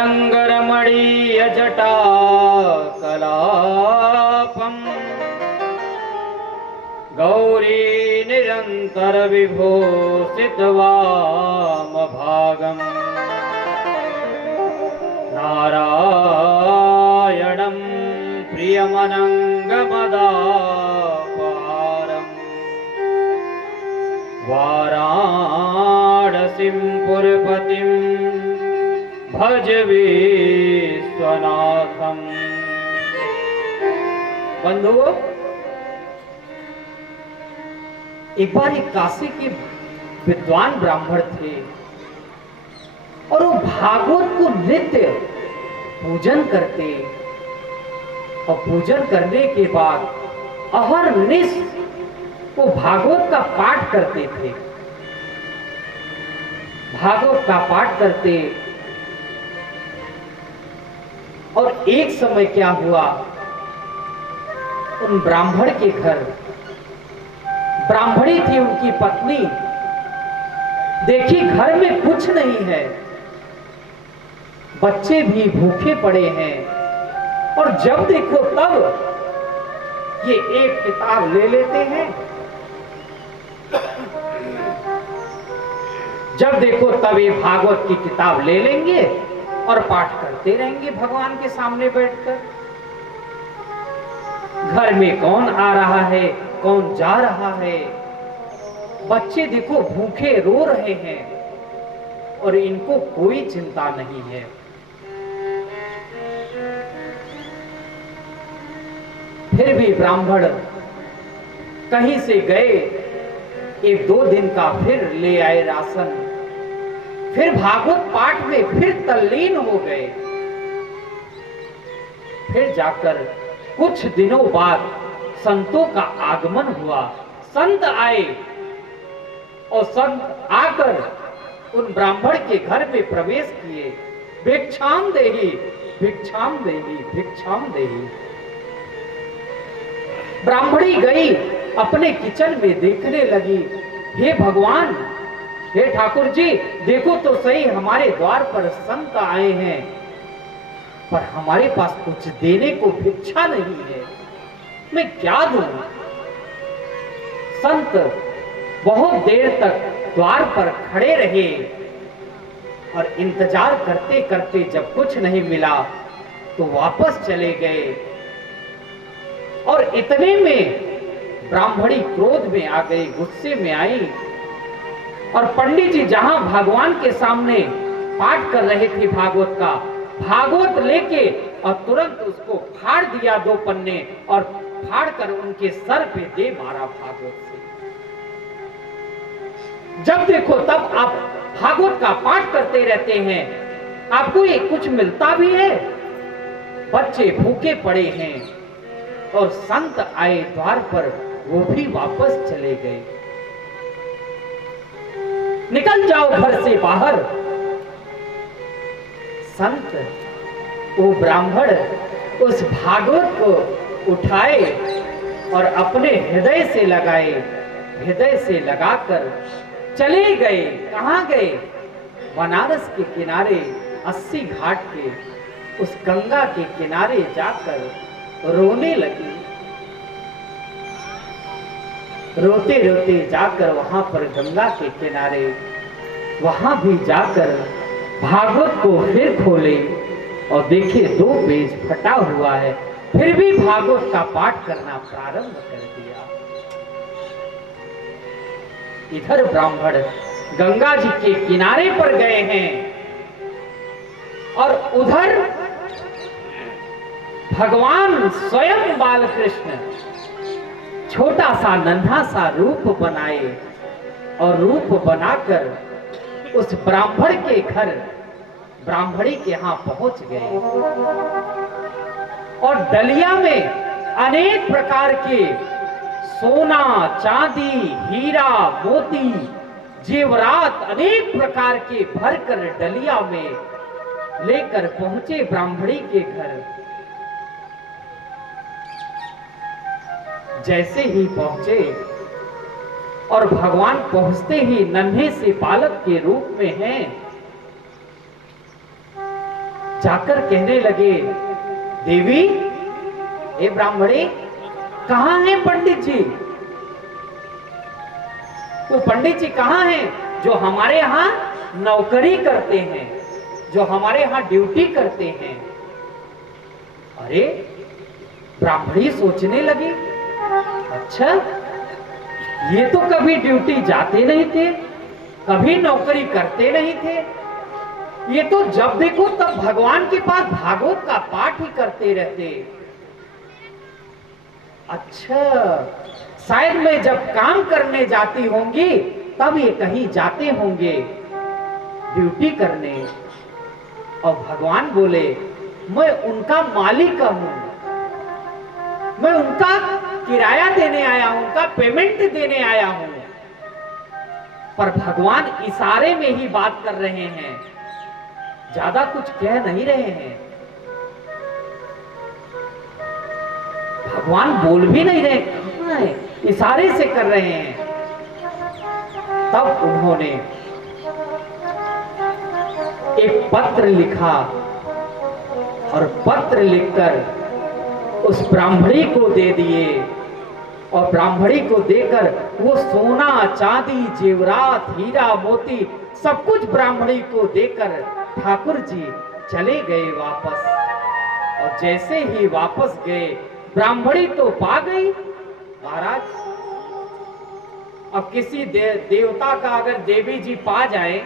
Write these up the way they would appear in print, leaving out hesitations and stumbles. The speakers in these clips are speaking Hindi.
रङ्गरमणीयजटा कलापम् गौरी निरन्तरविभूषितवामभागम् नारायणं प्रियमनङ्गमदापारम् वाराणसीं पुरपतिं भज विश्वनाथम। बंधुओं, एक बार एक काशी के विद्वान ब्राह्मण थे और वो भागवत को नित्य पूजन करते और पूजन करने के बाद अहरनिश वो भागवत का पाठ करते थे। भागवत का पाठ करते और एक समय क्या हुआ, उन ब्राह्मण के घर ब्राह्मणी थी, उनकी पत्नी देखी घर में कुछ नहीं है, बच्चे भी भूखे पड़े हैं और जब देखो तब ये एक किताब ले लेते हैं, जब देखो तब ये भागवत की किताब ले लेंगे और पाठ करते रहेंगे भगवान के सामने बैठकर। घर में कौन आ रहा है, कौन जा रहा है, बच्चे देखो भूखे रो रहे हैं और इनको कोई चिंता नहीं है। फिर भी ब्राह्मण कहीं से गए, एक दो दिन का फिर ले आए राशन, फिर भागवत पाठ में फिर तल्लीन हो गए। फिर जाकर कुछ दिनों बाद संतों का आगमन हुआ, संत आए और संत आकर उन ब्राह्मण के घर में प्रवेश किए। भिक्षाम देहि, भिक्षाम देहि, भिक्षाम देहि। ब्राह्मणी गई अपने किचन में, देखने लगी, हे भगवान, हे ठाकुर जी, देखो तो सही, हमारे द्वार पर संत आए हैं पर हमारे पास कुछ देने को भिक्षा नहीं है, मैं क्या दूं? संत बहुत देर तक द्वार पर खड़े रहे और इंतजार करते करते जब कुछ नहीं मिला तो वापस चले गए। और इतने में ब्राह्मणी क्रोध में आ गई, गुस्से में आई और पंडित जी जहां भगवान के सामने पाठ कर रहे थे भागवत का, भागवत लेके और तुरंत उसको फाड़ दिया, दो पन्ने, और फाड़ कर उनके सर पे दे मारा भागवत से। जब देखो तब आप भागवत का पाठ करते रहते हैं, आपको ये कुछ मिलता भी है? बच्चे भूखे पड़े हैं और संत आए द्वार पर, वो भी वापस चले गए। निकल जाओ घर से बाहर। संत वो ब्राह्मण उस भागवत को उठाए और अपने हृदय से लगाए, हृदय से लगाकर चले गए। कहां गए? बनारस के किनारे 80 घाट के उस गंगा के किनारे जाकर रोने लगी। रोते रोते जाकर वहां पर गंगा के किनारे, वहां भी जाकर भागवत को फिर खोले और देखे 2 पेज फटा हुआ है, फिर भी भागवत का पाठ करना प्रारंभ कर दिया। इधर ब्राह्मण गंगा जी के किनारे पर गए हैं और उधर भगवान स्वयं बालकृष्ण छोटा सा नन्हा सा रूप बनाए और रूप बनाकर उस ब्राह्मण के घर, ब्राह्मणी के यहां पहुंच गए और डलिया में अनेक प्रकार के सोना, चांदी, हीरा, मोती, जेवरात अनेक प्रकार के भरकर डलिया में लेकर पहुंचे ब्राह्मणी के घर। जैसे ही पहुंचे और भगवान पहुंचते ही नन्हे से बालक के रूप में हैं, जाकर कहने लगे, देवी, ए ब्राह्मणी, कहां हैं पंडित जी? वो पंडित जी कहां हैं जो हमारे यहां नौकरी करते हैं, जो हमारे यहां ड्यूटी करते हैं? अरे, ब्राह्मणी सोचने लगी, अच्छा, ये तो कभी ड्यूटी जाते नहीं थे, कभी नौकरी करते नहीं थे, ये तो जब देखो तब भगवान के पास भागवत का पाठ ही करते रहते। अच्छा, शायद मैं जब काम करने जाती होंगी तब ये कहीं जाते होंगे ड्यूटी करने। और भगवान बोले, मैं उनका मालिक हूं, मैं उनका किराया देने आया हूं, उनका पेमेंट देने आया हूं। पर भगवान इशारे में ही बात कर रहे हैं, ज्यादा कुछ कह नहीं रहे हैं। भगवान बोल भी नहीं रहे, कहां है, इशारे से कर रहे हैं। तब उन्होंने एक पत्र लिखा और पत्र लिखकर उस ब्राह्मणी को दे दिए। और ब्राह्मणी को देकर वो सोना, चांदी, जेवरात, हीरा, मोती सब कुछ ब्राह्मणी को देकर ठाकुर जी चले गए वापस। और जैसे ही वापस गए, ब्राह्मणी तो पा गई, महाराज, अब किसी देवता का अगर देवी जी पा जाए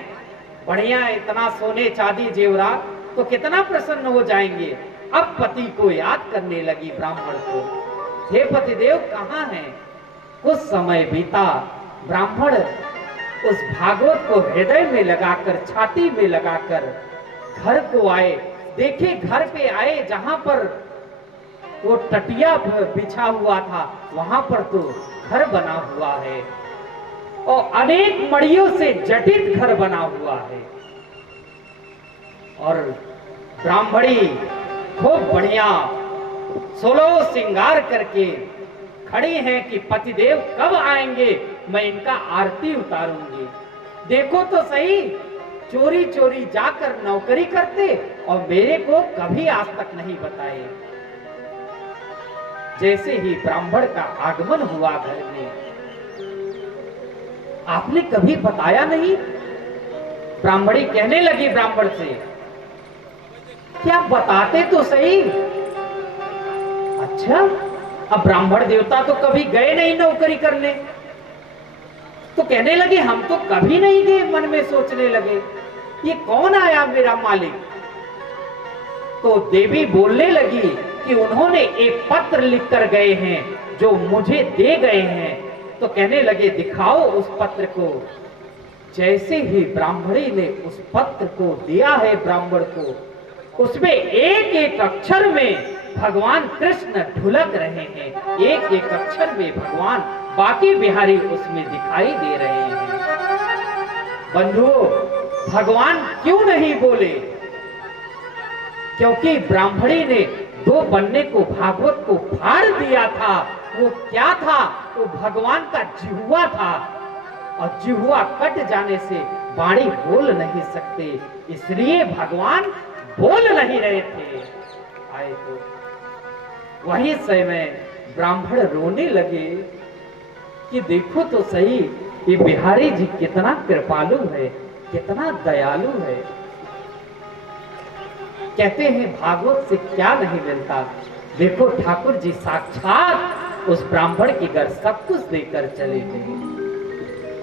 बढ़िया इतना सोने, चांदी, जेवरात, तो कितना प्रसन्न हो जाएंगे। अब पति को याद करने लगी ब्राह्मण को, हे पतिदेव कहाँ हैं? कुछ समय बीता, ब्राह्मण उस भागवत को हृदय में लगाकर, छाती में लगाकर घर को आए। देखे, घर पे आए, जहां पर वो टटिया बिछा हुआ था वहां पर तो घर बना हुआ है और अनेक मड़ियों से जटित घर बना हुआ है। और ब्राह्मणी खूब बढ़िया 16 श्रृंगार करके खड़ी हैं कि पतिदेव कब आएंगे, मैं इनका आरती उतारूंगी। देखो तो सही, चोरी चोरी जाकर नौकरी करते और मेरे को कभी आज तक नहीं बताए। जैसे ही ब्राह्मण का आगमन हुआ घर में, आपने कभी बताया नहीं? ब्राह्मणी कहने लगी ब्राह्मण से, क्या बताते तो सही। अच्छा, अब ब्राह्मण देवता तो कभी गए नहीं नौकरी करने, तो कहने लगे हम तो कभी नहीं गए। मन में सोचने लगे, ये कौन आया मेरा मालिक? तो देवी बोलने लगी कि उन्होंने एक पत्र लिख कर गए हैं जो मुझे दे गए हैं। तो कहने लगे, दिखाओ उस पत्र को। जैसे ही ब्राह्मणी ने उस पत्र को दिया है ब्राह्मण को, उसमें एक एक अक्षर में भगवान कृष्ण ढुलक रहे हैं, एक एक अक्षर में भगवान बाकी बिहारी उसमें दिखाई दे रहे हैं। बंधुओं, भगवान क्यों नहीं बोले? क्योंकि ब्राह्मणी ने 2 बन्ने को, भागवत को फाड़ दिया था। वो क्या था? वो भगवान का जिह्वा था, और जिह्वा कट जाने से वाणी बोल नहीं सकते, इसलिए भगवान बोल नहीं रहे थे। आए तो वही समय ब्राह्मण रोने लगे कि देखो तो सही, ये बिहारी जी कितना कृपालु है, कितना दयालु है। कहते हैं भागवत से क्या नहीं मिलता। देखो, ठाकुर जी साक्षात उस ब्राह्मण के घर सब कुछ देकर चले गए।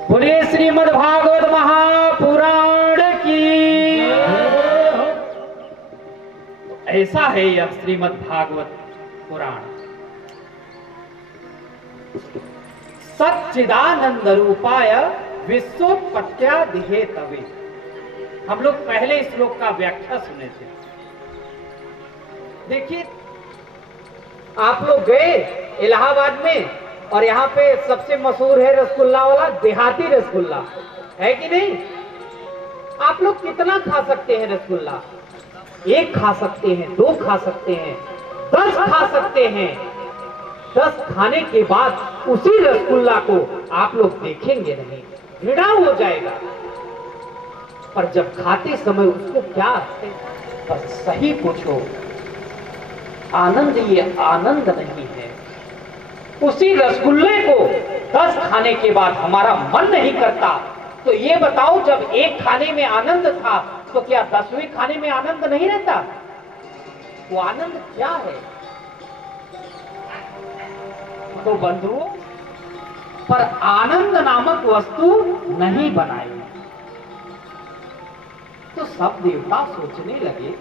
बोलिए श्रीमद् भागवत महापुराण की। ऐसा है यह श्रीमद् भागवत पुराण। सच्चिदानंद रूपाय विश्वोत्पत्त्यादि हेतवे। हम लोग पहले श्लोक का व्याख्या सुने थे। देखिए, आप लोग गए इलाहाबाद में और यहाँ पे सबसे मशहूर है रसगुल्ला वाला, देहाती रसगुल्ला, है कि नहीं? आप लोग कितना खा सकते हैं रसगुल्ला? 1 खा सकते हैं, 2 खा सकते हैं, 10 खा सकते हैं। 10 खाने के बाद उसी रसगुल्ला को आप लोग देखेंगे नहीं, घृणा हो जाएगा। पर जब खाते समय उसको क्या पर सही पूछो, आनंद ये आनंद नहीं है। उसी रसगुल्ले को 10 खाने के बाद हमारा मन नहीं करता, तो ये बताओ जब एक खाने में आनंद था तो क्या 10वें खाने में आनंद नहीं रहता? वो आनंद क्या है? तो बंधुओं, पर आनंद नामक वस्तु नहीं बनाई। तो सब देवता सोचने लगे,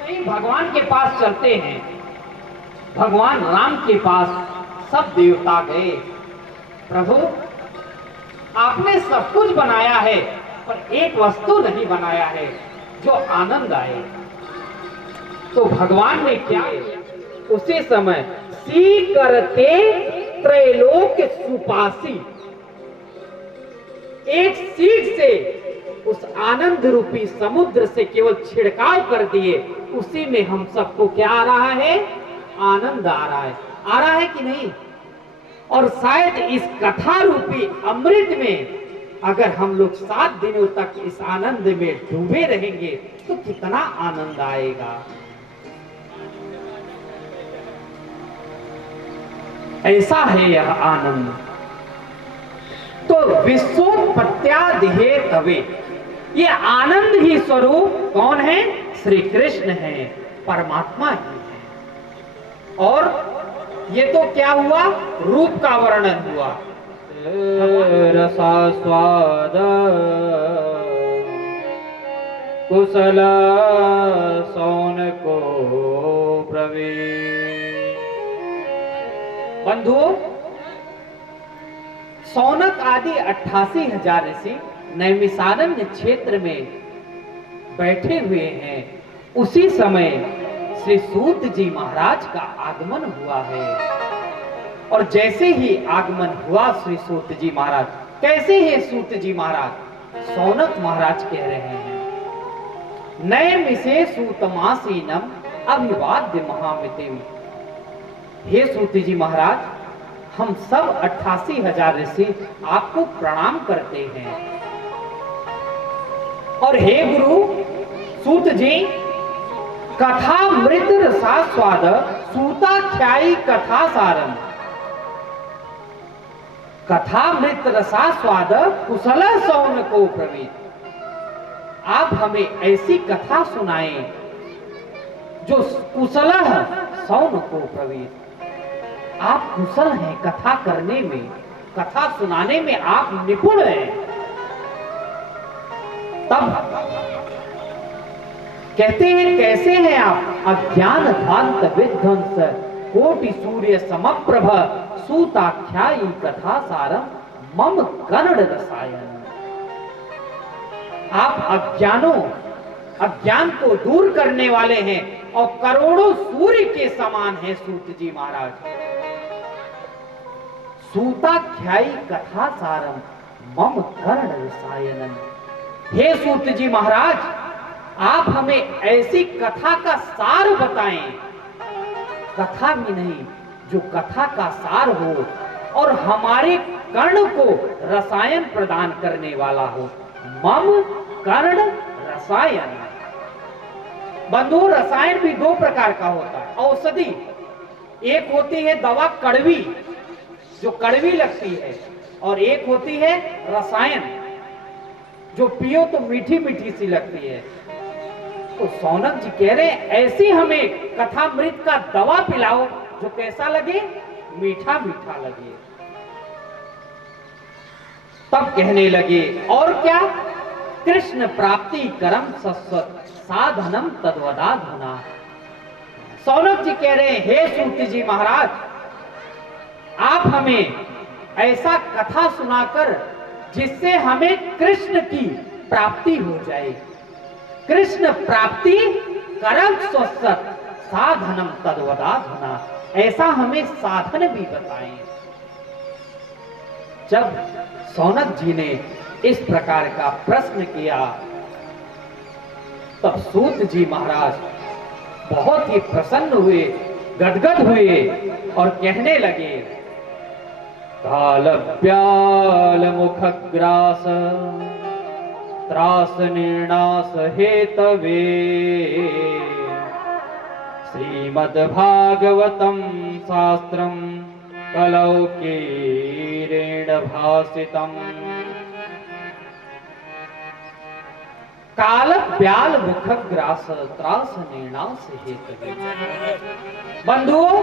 नहीं भगवान के पास चलते हैं। भगवान राम के पास सब देवता गए। प्रभु, आपने सब कुछ बनाया है, पर एक वस्तु नहीं बनाया है जो आनंद आए। तो भगवान ने क्या किया? उसी समय सी करते त्रैलोक सुपासी, एक सीख से उस आनंद रूपी समुद्र से केवल छिड़काव कर दिए। उसी में हम सबको क्या आ रहा है? आनंद आ रहा है। आ रहा है कि नहीं? और शायद इस कथा रूपी अमृत में अगर हम लोग 7 दिनों तक इस आनंद में डूबे रहेंगे तो कितना आनंद आएगा। ऐसा है यह आनंद। तो विश्वोत्पत्त्यादिहे तवे, ये आनंद ही स्वरूप कौन है? श्री कृष्ण है, परमात्मा ही है। और ये तो क्या हुआ? रूप का वर्णन हुआ। रसास्वाद कुशल सौनको प्रवीण। बंधुओं, सौनक आदि 88,000 ऋषि नैमिषारण्य क्षेत्र में बैठे हुए हैं। उसी समय श्री सूत जी महाराज का आगमन हुआ है। और जैसे ही आगमन हुआ श्री सूत जी महाराज, कैसे हैं सूत जी महाराज? सौनक महाराज कह रहे हैं, नैमिषे सूतमासीनम अभिवाद्य महामितिम। हे सूत जी महाराज, हम सब 88,000 ऋषि आपको प्रणाम करते हैं। और हे गुरु सूत जी, कथामृत रसास्वाद सूताख्यायी कथा सारम, कथामृत रसास्वाद कुशल सौनको प्रवीण। आप हमें ऐसी कथा सुनाएं जो कुशल सौनको प्रवीण। आप कुशल हैं कथा करने में, कथा सुनाने में आप निपुण हैं। तब कहते हैं कैसे हैं आप? अज्ञान ध्वांत विध्वंस कोटि सूर्य समप्रभ सूताख्यायी कथा सारम मम कर्ण रसायन। आप अज्ञान को दूर करने वाले हैं और करोड़ों सूर्य के समान हैं सूत जी महाराज। सूताख्यायी कथा सारम मम कर्ण रसायन। हे सूत जी महाराज, आप हमें ऐसी कथा का सार बताएं, कथा भी नहीं जो कथा का सार हो और हमारे कर्ण को रसायन प्रदान करने वाला हो। मम कर्ण रसायन। बंधु, रसायन भी 2 प्रकार का होता है। औषधि, एक होती है दवा कड़वी, जो कड़वी लगती है, और एक होती है रसायन, जो पियो तो मीठी मीठी सी लगती है। तो सौनक जी कह रहे हैं ऐसी हमें कथामृत का दवा पिलाओ जो कैसा लगे? मीठा मीठा लगे। तब कहने लगे और क्या? कृष्ण प्राप्ति करम सस्वत साधनम तद्वदाधुना। सौनक जी कह रहे हैं हे सूत जी महाराज, आप हमें ऐसा कथा सुनाकर जिससे हमें कृष्ण की प्राप्ति हो जाए। कृष्ण प्राप्ति करम सस्वत साधनम तद्वदाधुना, ऐसा हमें साधन भी बताएं। जब सौनक जी ने इस प्रकार का प्रश्न किया तब सूत जी महाराज बहुत ही प्रसन्न हुए, गदगद हुए और कहने लगे, काल व्याल मुखग्रास त्रास निर्णास हेतवे श्रीमद्भागवतं शास्त्रं कलौ कीरेण भासितम्। काल ब्याल मुखग्रास त्रास निर्णास हेतवे। बंधुओं,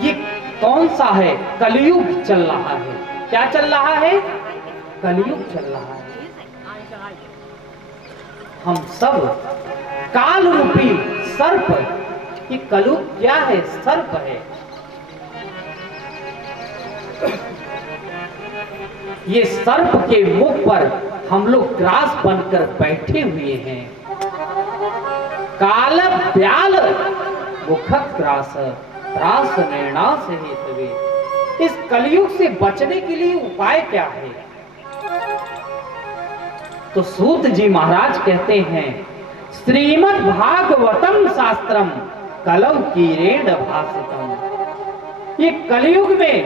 ये कौन सा है? कलयुग चल रहा है। क्या चल रहा है? कलयुग चल रहा है। हम सब काल रूपी सर्प, ये कलयुग क्या है? सर्प है। ये सर्प के मुख पर हम लोग ग्रास बनकर बैठे हुए हैं। काल ब्याल मुखग्रास त्रास निर्णास हेतवे। इस कलयुग से बचने के लिए उपाय क्या है? तो सूत जी महाराज कहते हैं, श्रीमद् भागवतम शास्त्रम कलौ कीरेण भासितम। ये कलयुग में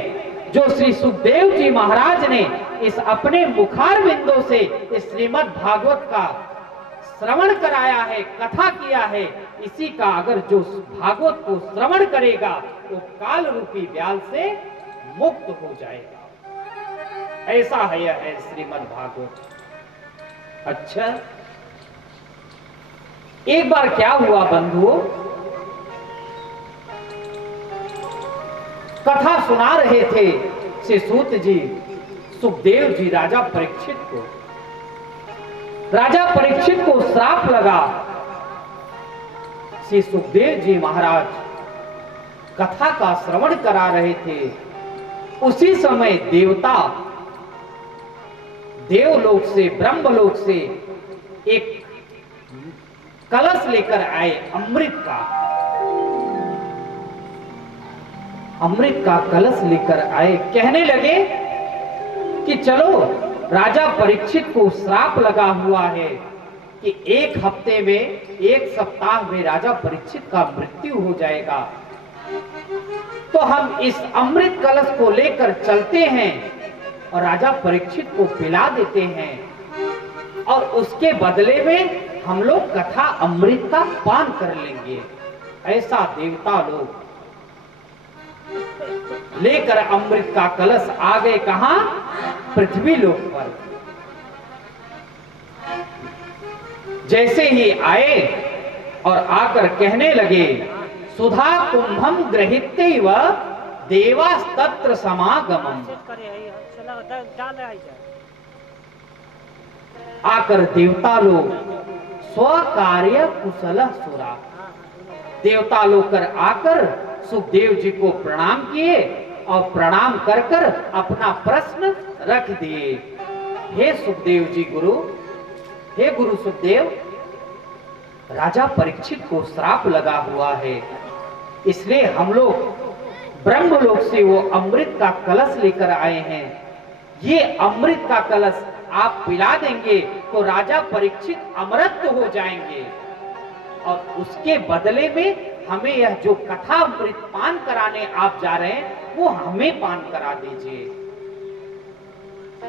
जो श्री सुखदेव जी महाराज ने इस अपने मुखार बिंदु से इस श्रीमद् भागवत का श्रवण कराया है, कथा किया है, इसी का अगर जो भागवत को श्रवण करेगा वो काल रूपी व्याल से मुक्त हो जाएगा। ऐसा है यह है श्रीमद् भागवत। अच्छा, एक बार क्या हुआ बंधुओं, कथा सुना रहे थे श्री सूत जी सुखदेव जी राजा परीक्षित को। राजा परीक्षित को श्राप लगा। श्री सुखदेव जी महाराज कथा का श्रवण करा रहे थे। उसी समय देवता देवलोक से, ब्रह्मलोक से एक कलश लेकर आए अमृत का कलश लेकर आए। कहने लगे कि चलो, राजा परीक्षित को श्राप लगा हुआ है कि एक हफ्ते में, एक सप्ताह में राजा परीक्षित का मृत्यु हो जाएगा, तो हम इस अमृत कलश को लेकर चलते हैं और राजा परीक्षित को पिला देते हैं और उसके बदले में हम लोग कथा अमृत का पान कर लेंगे। ऐसा देवता लोग लेकर अमृत का कलश आ गए। कहां? पृथ्वी लोक पर। जैसे ही आए और आकर कहने लगे, सुधा कुंभम गृहीत्व देवास्तत्र समागमम्। आकर देवता लोग स्वकार्य कुशल सुरा, देवता लोग कर आकर सुखदेव जी को प्रणाम किए और प्रणाम कर कर अपना प्रश्न रख दिए। हे सुखदेव जी गुरु, हे गुरु सुखदेव, राजा परीक्षित को श्राप लगा हुआ है, इसलिए हम लोग ब्रह्मलोक से वो अमृत का कलश लेकर आए हैं। ये अमृत का कलश आप पिला देंगे तो राजा परीक्षित अमरत्व हो जाएंगे और उसके बदले में हमें यह जो कथा अमृत पान कराने आप जा रहे हैं वो हमें पान करा दीजिए।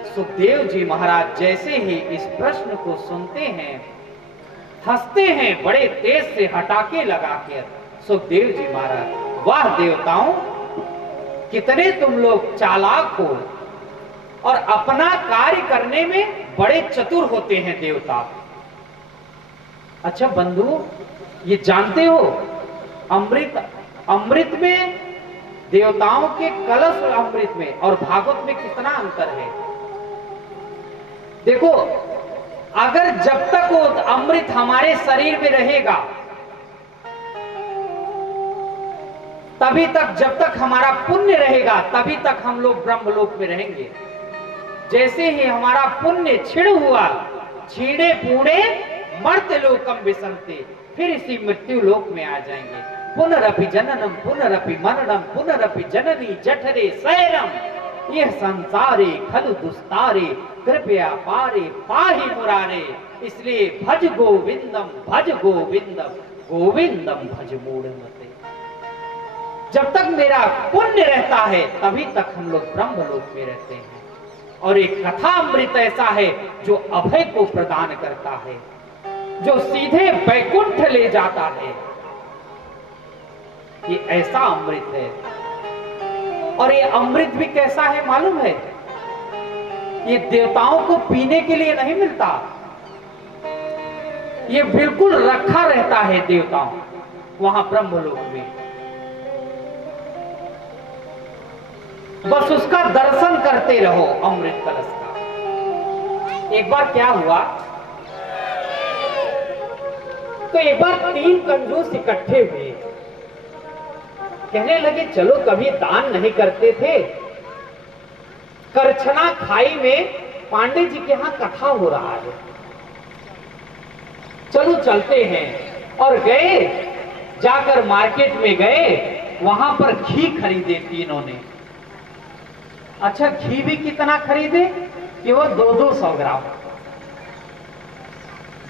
सुखदेव जी महाराज जैसे ही इस प्रश्न को सुनते हैं, हंसते हैं बड़े तेज से हटाके लगाकर। सुखदेव जी महाराज, वाह देवताओं, कितने तुम लोग चालाक हो और अपना कार्य करने में बड़े चतुर होते हैं देवता। अच्छा बंधु, ये जानते हो अमृत में, देवताओं के कलश अमृत में और भागवत में कितना अंतर है? देखो, अगर जब तक वो अमृत हमारे शरीर में रहेगा तभी तक, जब तक हमारा पुण्य रहेगा तभी तक हम लोग ब्रह्मलोक में रहेंगे। जैसे ही हमारा पुण्य क्षीण हुआ, क्षीणे पूणे मर्त्य लोकम विसंते, फिर इसी मृत्यु लोक में आ जाएंगे। पुनरपि जननम पुनरपि मरणम पुनरपि जननी जठरे शयनम, यह संसारे खलु दुस्तारे कृपया पारे पाहि मुरारे। इसलिए भज गोविंदम गोविंदम भज मूढ़मते। जब तक मेरा पुण्य रहता है तभी तक हम लोग ब्रह्मलोक में रहते हैं। और एक कथा अमृत ऐसा है जो अभय को प्रदान करता है, जो सीधे वैकुंठ ले जाता है। ये ऐसा अमृत है। और ये अमृत भी कैसा है मालूम है? ये देवताओं को पीने के लिए नहीं मिलता, ये बिल्कुल रखा रहता है देवताओं वहां ब्रह्मलोक में। बस उसका दर्शन करते रहो अमृत कलश का। एक बार क्या हुआ, तो एक बार 3 कंजूस इकट्ठे हुए, कहने लगे चलो कभी दान नहीं करते थे, करछना खाई में पांडे जी के यहां कथा हो रहा है, चलो चलते हैं। और गए, जाकर मार्केट में गए, वहां पर घी खरीदे तीनों ने। अच्छा, घी भी कितना खरीदे कि वो 200 ग्राम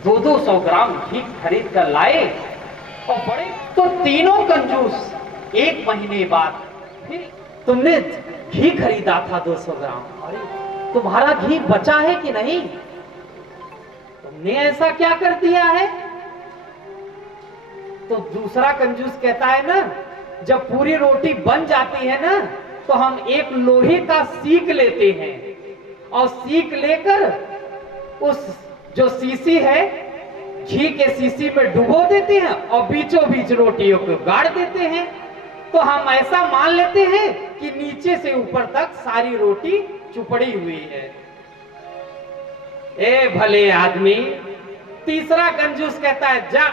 200 ग्राम घी खरीद कर लाए। और बड़े तो तीनों कंजूस 1 महीने बाद फिर तुमने घी खरीदा था 200 ग्राम, अरे तुम्हारा घी बचा है कि नहीं? तुमने ऐसा क्या कर दिया है? तो दूसरा कंजूस कहता है ना, जब पूरी रोटी बन जाती है ना, तो हम एक लोहे का सीक लेते हैं और सीक लेकर उस जो सीसी है घी के सीसी में डुबो देते हैं और बीचों बीच रोटियों को गाड़ देते हैं। तो हम ऐसा मान लेते हैं कि नीचे से ऊपर तक सारी रोटी चुपड़ी हुई है। ए भले आदमी, तीसरा कंजूस कहता है जा,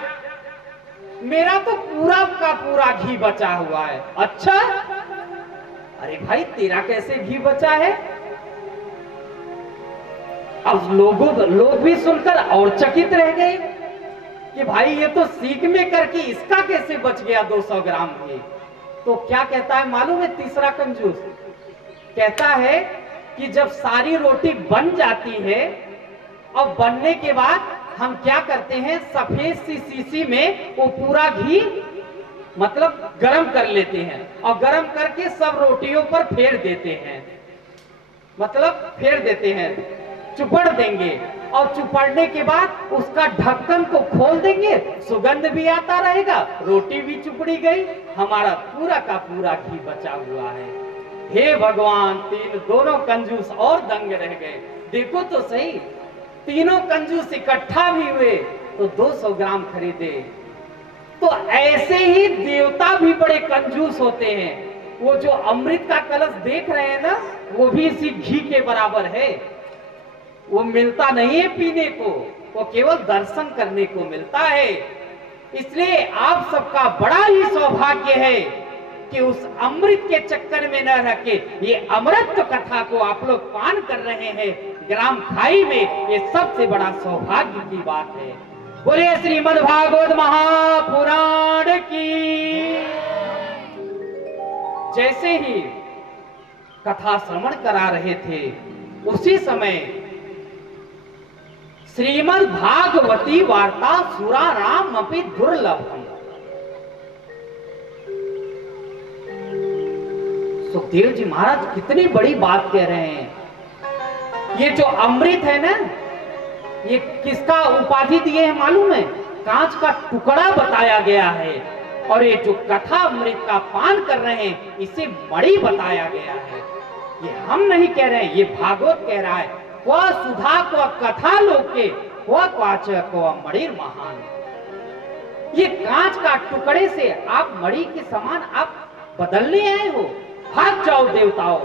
मेरा तो पूरा का पूरा घी बचा हुआ है। अच्छा, अरे भाई तेरा कैसे घी बचा है? अब लोग भी सुनकर और चकित रह गए कि भाई ये तो सीख में करके इसका कैसे बच गया 200 ग्राम घी। तो क्या कहता है मालूम है तीसरा कंजूस? कहता है कि जब सारी रोटी बन जाती है और बनने के बाद हम क्या करते हैं, सफेद सी सीसी में वो पूरा घी मतलब गरम कर लेते हैं और गरम करके सब रोटियों पर फेर देते हैं, मतलब फेर देते हैं, चुपड़ देंगे। और चुपड़ने के बाद उसका ढक्कन को खोल देंगे, सुगंध भी आता रहेगा, रोटी भी चुपड़ी गई, हमारा पूरा का पूरा घी बचा हुआ है। हे भगवान, दोनों कंजूस और दंग रह गए। देखो तो सही, तीनों कंजूस इकट्ठा भी हुए तो 200 ग्राम खरीदे। तो ऐसे ही देवता भी बड़े कंजूस होते हैं। वो जो अमृत का कलश देख रहे हैं ना, वो भी इसी घी के बराबर है। वो मिलता नहीं है पीने को, वो केवल दर्शन करने को मिलता है। इसलिए आप सबका बड़ा ही सौभाग्य है कि उस अमृत के चक्कर में न रह के ये अमृत कथा को आप लोग पान कर रहे हैं ग्राम खाई में। ये सबसे बड़ा सौभाग्य की बात है। बोलिए श्रीमद् भागवत महापुराण की। जैसे ही कथा श्रवण करा रहे थे, उसी समय श्रीमद् भागवती वार्ता सुराणाम अपि दुर्लभम। सुखदेव जी महाराज कितनी बड़ी बात कह रहे हैं। ये जो अमृत है ना, ये किसका उपाधि दिए हैं मालूम है? कांच का टुकड़ा बताया गया है। और ये जो कथा अमृत का पान कर रहे हैं, इसे मणि बताया गया है। ये हम नहीं कह रहे हैं, ये भागवत कह रहा है। वह सुधा को कथा लोके वह क्वाच को मणिर महान। ये कांच का टुकड़े से आप मणि के समान आप बदलने आए हो, भाग जाओ देवताओं।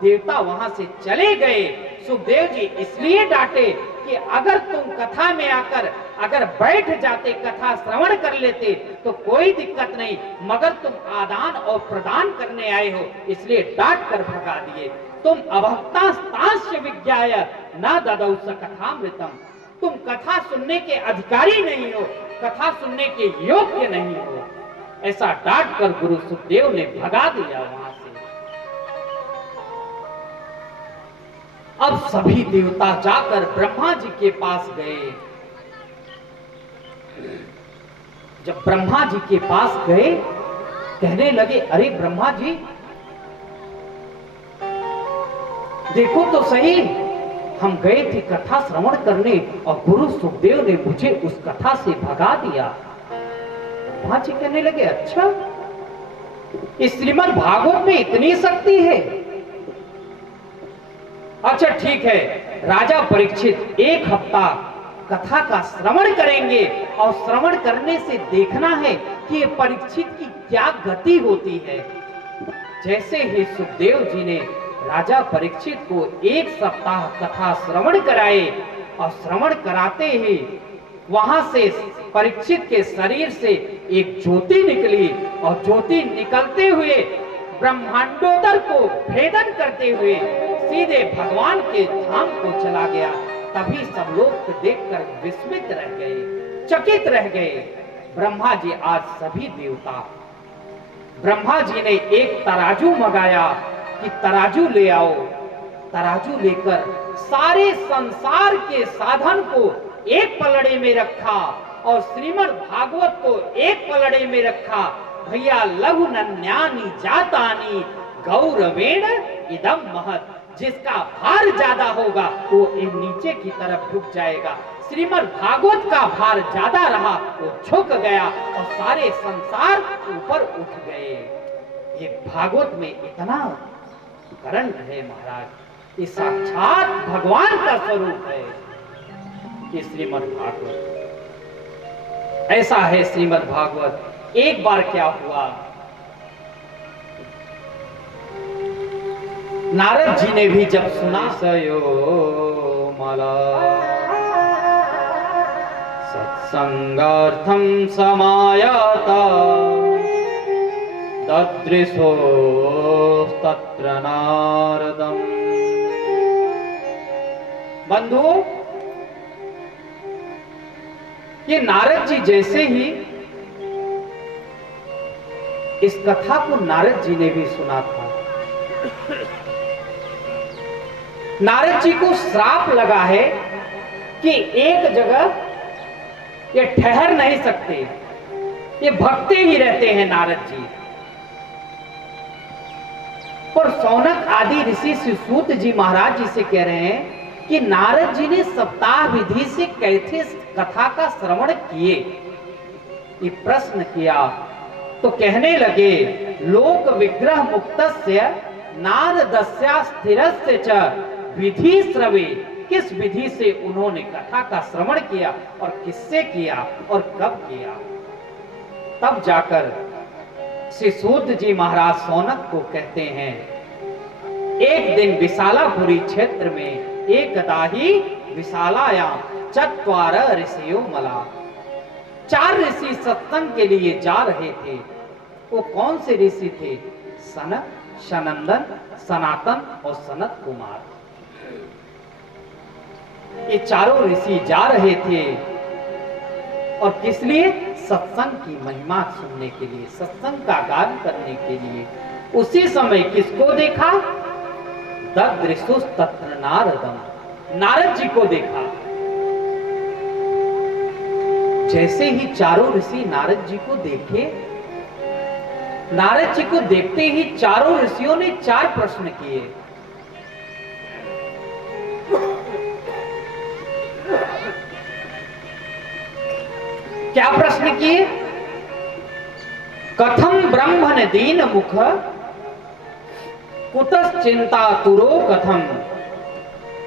देवता वहां से चले गए। सुखदेव जी इसलिए डांटे कि अगर तुम कथा में आकर अगर बैठ जाते, कथा श्रवण कर लेते तो कोई दिक्कत नहीं, मगर तुम आदान और प्रदान करने आए हो, इसलिए डांट कर भगा दिए। तुम अभक्ता स्तांस्य विज्ञाय न ददौ स कथामृतम। तुम कथा सुनने के अधिकारी नहीं हो, कथा सुनने के योग्य नहीं हो। ऐसा डांट कर गुरु सुखदेव ने भगा दिया वहां से। अब सभी देवता जाकर ब्रह्मा जी के पास गए। जब ब्रह्मा जी के पास गए, कहने लगे, अरे ब्रह्मा जी, देखो तो सही, हम गए थे कथा श्रवण करने और गुरु सुखदेव ने मुझे उस कथा से भगा दिया। ब्रह्मा जी कहने लगे, अच्छा इस श्रीमद् भागवत में इतनी शक्ति है। अच्छा ठीक है, राजा परीक्षित 1 हफ्ता कथा का श्रवण करेंगे और श्रवण करने से देखना है कि ये परीक्षित की क्या गति होती है। जैसे ही सुखदेव जी ने राजा परीक्षित को 1 सप्ताह कथा श्रवण कराए और श्रवण कराते ही वहां से परीक्षित के शरीर से एक ज्योति निकली और ज्योति निकलते हुए ब्रह्मांडोदर को भेदन करते हुए सीधे भगवान के धाम को चला गया। तभी सब लोग देखकर विस्मित रह गए, चकित रह गए। ब्रह्मा जी, आज सभी देवता, ब्रह्मा जी ने एक तराजू मंगाया कि तराजू ले आओ। तराजू लेकर सारे संसार के साधन को एक पलड़े में रखा और श्रीमद् भागवत को एक पलड़े में रखा। भैया लघु नन्यानी जातानी गौरवेण इदम महत्, जिसका भार ज्यादा होगा वो नीचे की तरफ झुक जाएगा। श्रीमद् भागवत का भार ज्यादा रहा, वो झुक गया और सारे संसार ऊपर उठ गए। ये भागवत में इतना करण है महाराज, ये साक्षात भगवान का स्वरूप है ये श्रीमद् भागवत। ऐसा है श्रीमद् भागवत। एक बार क्या हुआ, नारद जी ने भी जब सुना, सयो मला सत्संगार्थम समायाता ददृशो तत्र नारदम। बंधु, ये नारद जी जैसे ही इस कथा को नारद जी ने भी सुना था, नारद जी को श्राप लगा है कि एक जगह ये ठहर नहीं सकते, ये भगते ही रहते हैं नारद जी। और सौनक आदि ऋषि सूत जी महाराज जी से कह रहे हैं कि नारद जी ने सप्ताह विधि से कैसे कथा का श्रवण किए। ये प्रश्न किया तो कहने लगे, लोक विग्रह मुक्तस्य नारदस्या स्थिरस्य च विधि श्रवे। किस विधि से उन्होंने कथा का श्रवण किया और किससे किया और कब किया। तब जाकर श्री सूत जी महाराज सौनक को कहते हैं, एक दिन विशालापुरी क्षेत्र में एकदा ही विशालायाम चत्वार ऋषियो मला। 4 ऋषि सत्संग के लिए जा रहे थे। वो कौन से ऋषि थे? सनक, सनंदन, सनातन और सनत कुमार। ये चारों ऋषि जा रहे थे और किस लिए? सत्संग की महिमा सुनने के लिए, सत्संग का गान करने के लिए। उसी समय किसको देखा? ददृशुस् तत्र नारदम, नारद जी को देखा। जैसे ही चारों ऋषि नारद जी को देखे, नारद जी को देखते ही चारों ऋषियों ने 4 प्रश्न किए। क्या प्रश्न किए? कथम ब्रह्मण दीन मुख कुतश्चिंता तुरो कथम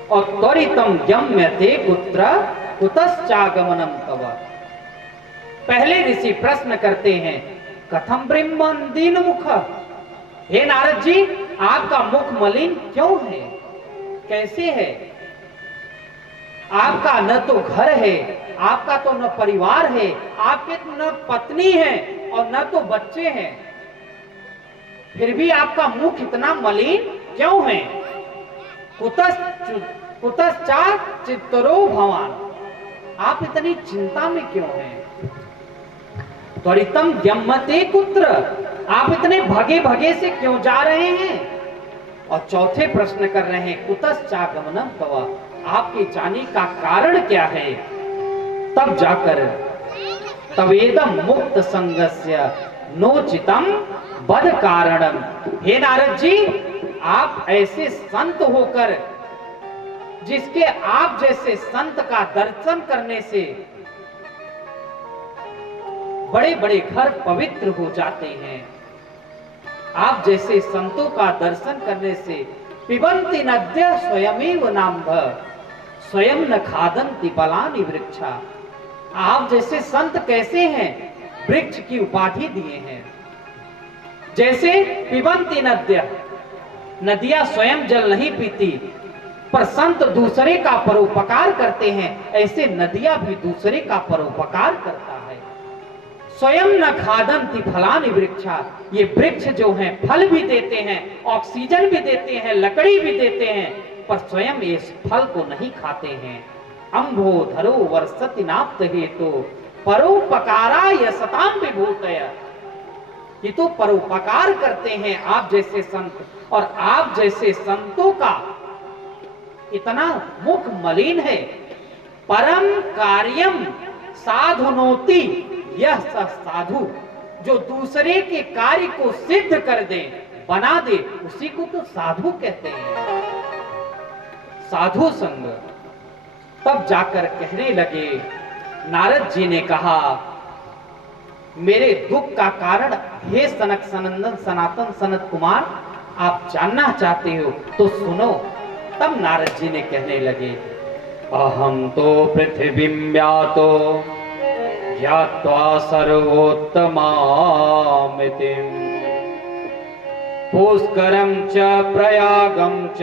और त्वरितम गम्यते कुत्र कुतश्चागमनम तव। पहले ऋषि प्रश्न करते हैं, कथम ब्रह्मण दीन मुख। हे नारद जी, आपका मुख मलिन क्यों है? कैसे है? आपका न तो घर है, आपका तो न परिवार है, आपके तो न पत्नी है और न तो बच्चे हैं, फिर भी आपका मुख इतना मलिन क्यों है? कुतश्चा चित्तरो भवान, आप इतनी चिंता में क्यों हैं? त्वरितम गम्यते कुत्र, आप इतने भगे भगे से क्यों जा रहे हैं? और चौथे प्रश्न कर रहे हैं, कुतश्चागमनम तव, आपके जाने का कारण क्या है? तब जाकर तवेदम मुक्त संगस्य नोचितम बद कारणम। हे नारद जी, आप ऐसे संत होकर, जिसके आप जैसे संत का दर्शन करने से बड़े बड़े घर पवित्र हो जाते हैं, आप जैसे संतों का दर्शन करने से पिबन्ति नद्यः स्वयमेव नाम्भः स्वयं न खादन्ति बलानि वृक्षा। आप जैसे संत कैसे हैं? वृक्ष की उपाधि दिए हैं। जैसे पिबन्ति नद्यः, नदियां स्वयं जल नहीं पीती, पर संत दूसरे का परोपकार करते हैं, ऐसे नदियां भी दूसरे का परोपकार करता है। स्वयं न खादन्ति फलानि वृक्षा, ये वृक्ष जो हैं फल भी देते हैं, ऑक्सीजन भी देते हैं, लकड़ी भी देते हैं, पर स्वयं इस फल को नहीं खाते हैं। अम्भो धरो वर्षति नाप्त हेतु परोपकाराय सताम विभूतय, ये तो परोपकार करते हैं आप जैसे संत, और आप जैसे संतों का इतना मुख मलिन है। परम कार्यम साधुनोति यह साधु, जो दूसरे के कार्य को सिद्ध कर दे, बना दे, उसी को तो साधु कहते हैं। साधु संग। तब जाकर कहने लगे, नारद जी ने कहा, मेरे दुख का कारण हे सनक सनंदन सनातन सनत कुमार, आप जानना चाहते हो तो सुनो। तब नारद जी ने कहने लगे, अहम तो पृथ्वीं व्यातो ज्ञात्वा सर्वोत्तमामितिम् पुष्करं च प्रयागं च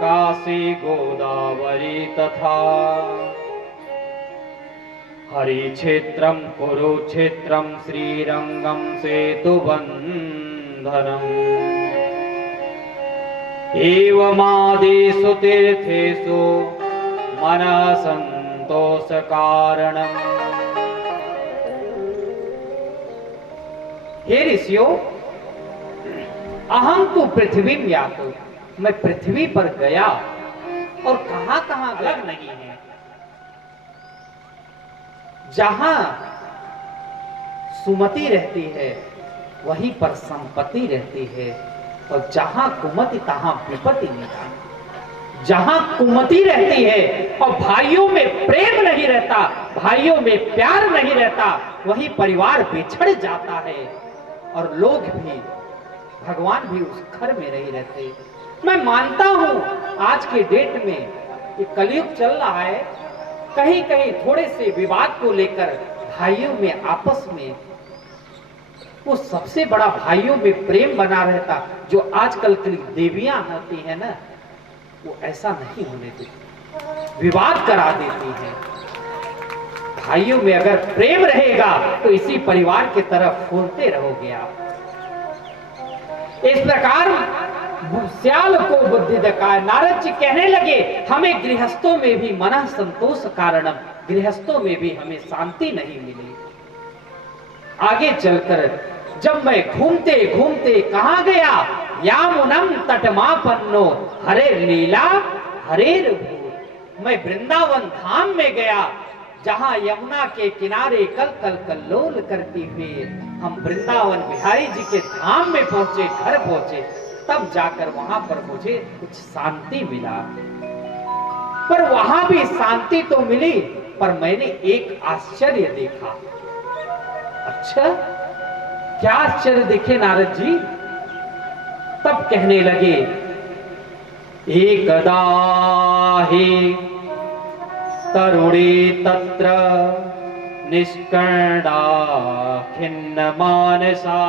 काशी गोदावरी तथा हरिक्षेत्रं कुरुक्षेत्रं श्रीरंगं सेतुबन्धनम् एवमादिषु तीर्थेषु मनः संतोषकारणम्। हे ऋषियों, अहम तो पृथ्वी में यातो, मैं पृथ्वी पर गया और कहां कहां अलग नहीं है। जहां सुमति रहती है वहीं पर संपत्ति रहती है, और जहां कुमति तहां विपत्ति निधान। जहां कुमति रहती है और भाइयों में प्रेम नहीं रहता, भाइयों में प्यार नहीं रहता, वहीं परिवार बिछड़ जाता है और लोग भी, भगवान भी उस घर में नहीं रहते। मैं मानता हूं आज के डेट में ये कलयुग चल रहा है, कहीं कहीं थोड़े से विवाद को लेकर भाइयों में आपस में वो सबसे बड़ा भाइयों में प्रेम बना रहता, जो आजकल की देवियां होती है ना, वो ऐसा नहीं होने देती, विवाद करा देती हैं। भाइयों में अगर प्रेम रहेगा तो इसी परिवार की तरफ फूलते रहोगे आप। इस प्रकार श्याल को बुद्धि दिखाए। नारद जी कहने लगे, हमें गृहस्थों में भी मन संतोष कारणम, गृहस्थों में भी हमें शांति नहीं मिली। आगे चलकर जब मैं घूमते घूमते कहां गया, यामुनम तटमापन्नो हरे लीला हरे भूत, मैं वृंदावन धाम में गया, जहां यमुना के किनारे कल कल कल्लोल करती हुई हम वृंदावन बिहारी जी के धाम में पहुंचे, घर पहुंचे। तब जाकर वहां पर मुझे कुछ शांति मिला, पर वहां भी शांति तो मिली, पर मैंने एक आश्चर्य देखा। अच्छा, क्या आश्चर्य देखे नारद जी? तब कहने लगे, एकदा हि तरुणी तत्र निष्कर्णा खिन्न मानसा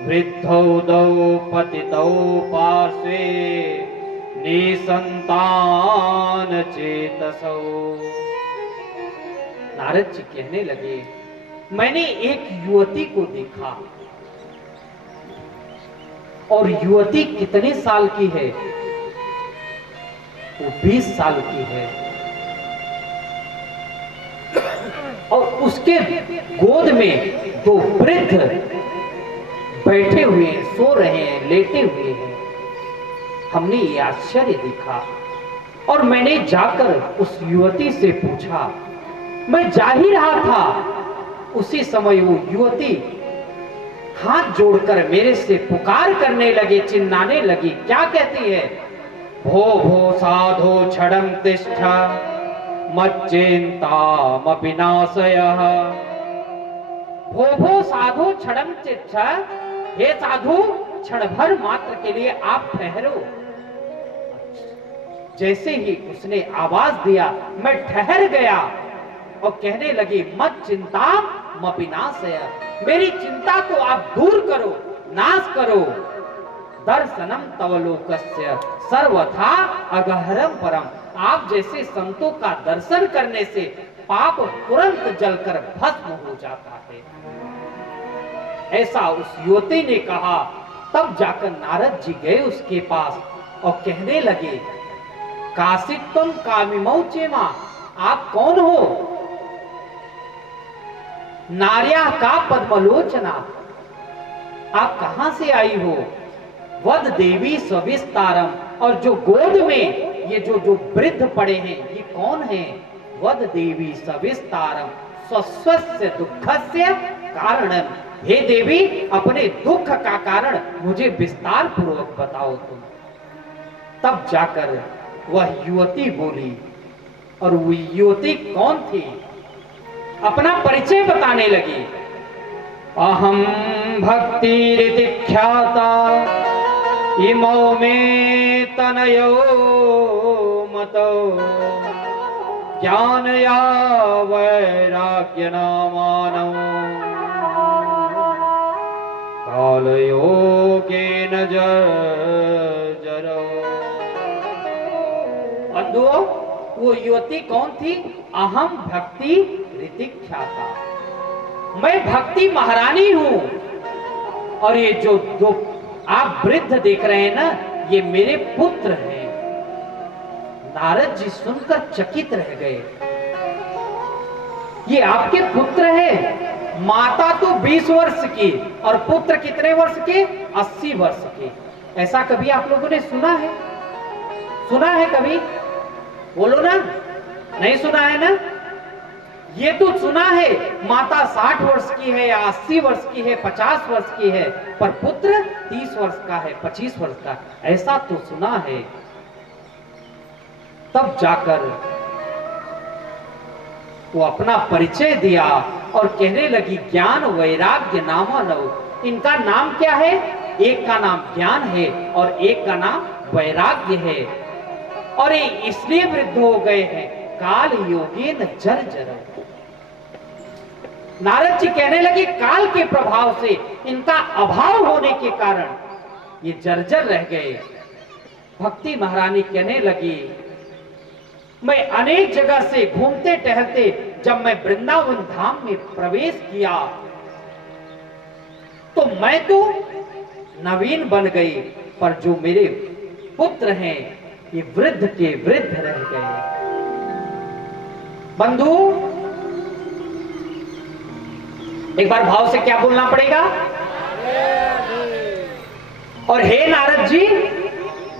वृद्धौ दौ पतितौ पार्श्वे निसंतान चेतसौ। नारद जी कहने लगे, मैंने एक युवती को देखा, और युवती कितने साल की है? वो 20 साल की है, और उसके गोद में दो वृद्ध बैठे हुए हैं, सो रहे हैं, लेटे हुए हैं। हमने ये आश्चर्य देखा, और मैंने जाकर उस युवती से पूछा। मैं जा ही रहा था, उसी समय वो युवती हाथ जोड़कर मेरे से पुकार करने लगे, चिल्लाने लगी। क्या कहती है? भो भो साधो क्षणं तिष्ठ मच्चिन्तामपि नाशयः। भो भो साधु क्षणं तिष्ठ, हे साधु क्षण भर मात्र के लिए आप ठहरो। जैसे ही उसने आवाज दिया मैं ठहर गया और कहने लगी मत चिंता मपिनाशय, मेरी चिंता को आप दूर करो, नाश करो। दर्शनम तवलोकस्य सर्वथा अगहरम परम, आप जैसे संतों का दर्शन करने से पाप तुरंत जलकर भस्म हो जाता है। ऐसा उस युवती ने कहा। तब जाकर नारद जी गए उसके पास और कहने लगे काशित्वम कामिमौ चेमा, आप कौन हो? नार्या का पद्मलोचना, आप कहां से आई हो? वद देवी सविस्तारम, और जो गोद में ये जो वृद्ध पड़े हैं ये कौन है? वद देवी सविस्तारम स्वस्वस्य दुःखस्य कारणम, हे देवी अपने दुख का कारण मुझे विस्तार पूर्वक बताओ तुम। तब जाकर वह युवती बोली, और वो युवती कौन थी? अपना परिचय बताने लगी। अहम भक्तिरिति ख्याता इमौ मे तनयो मतो ज्ञानया वैराग्य नामानौ कालयोगेन जर्जरौ। बंधुओं, वो युवती कौन थी? अहम भक्ति ऋतिख्याता, मैं भक्ति महारानी हूं। और ये जो दो आप वृद्ध देख रहे हैं ना, ये मेरे पुत्र हैं। नारद जी सुनकर चकित रह गए। ये आपके पुत्र हैं? माता तो 20 वर्ष की और पुत्र कितने वर्ष के? 80 वर्ष के। ऐसा कभी आप लोगों ने सुना है? सुना है कभी? बोलो ना, नहीं सुना है ना? ये तो सुना है माता 60 वर्ष की है या 80 वर्ष की है, 50 वर्ष की है, पर पुत्र 30 वर्ष का है, 25 वर्ष का, ऐसा तो सुना है। तब जाकर वो अपना परिचय दिया और कहने लगी ज्ञान वैराग्य नामानौ, इनका नाम क्या है? एक का नाम ज्ञान है और एक का नाम वैराग्य है, और ये इसलिए वृद्ध हो गए हैं काल योगेन जर्जर। नारद जी कहने लगे काल के प्रभाव से, इनका अभाव होने के कारण ये जर्जर रह गए। भक्ति महारानी कहने लगी मैं अनेक जगह से घूमते टहलते जब मैं वृंदावन धाम में प्रवेश किया तो मैं तो नवीन बन गई, पर जो मेरे पुत्र हैं ये वृद्ध के वृद्ध रह गए। बंधु, एक बार भाव से क्या बोलना पड़ेगा? और हे नारद जी,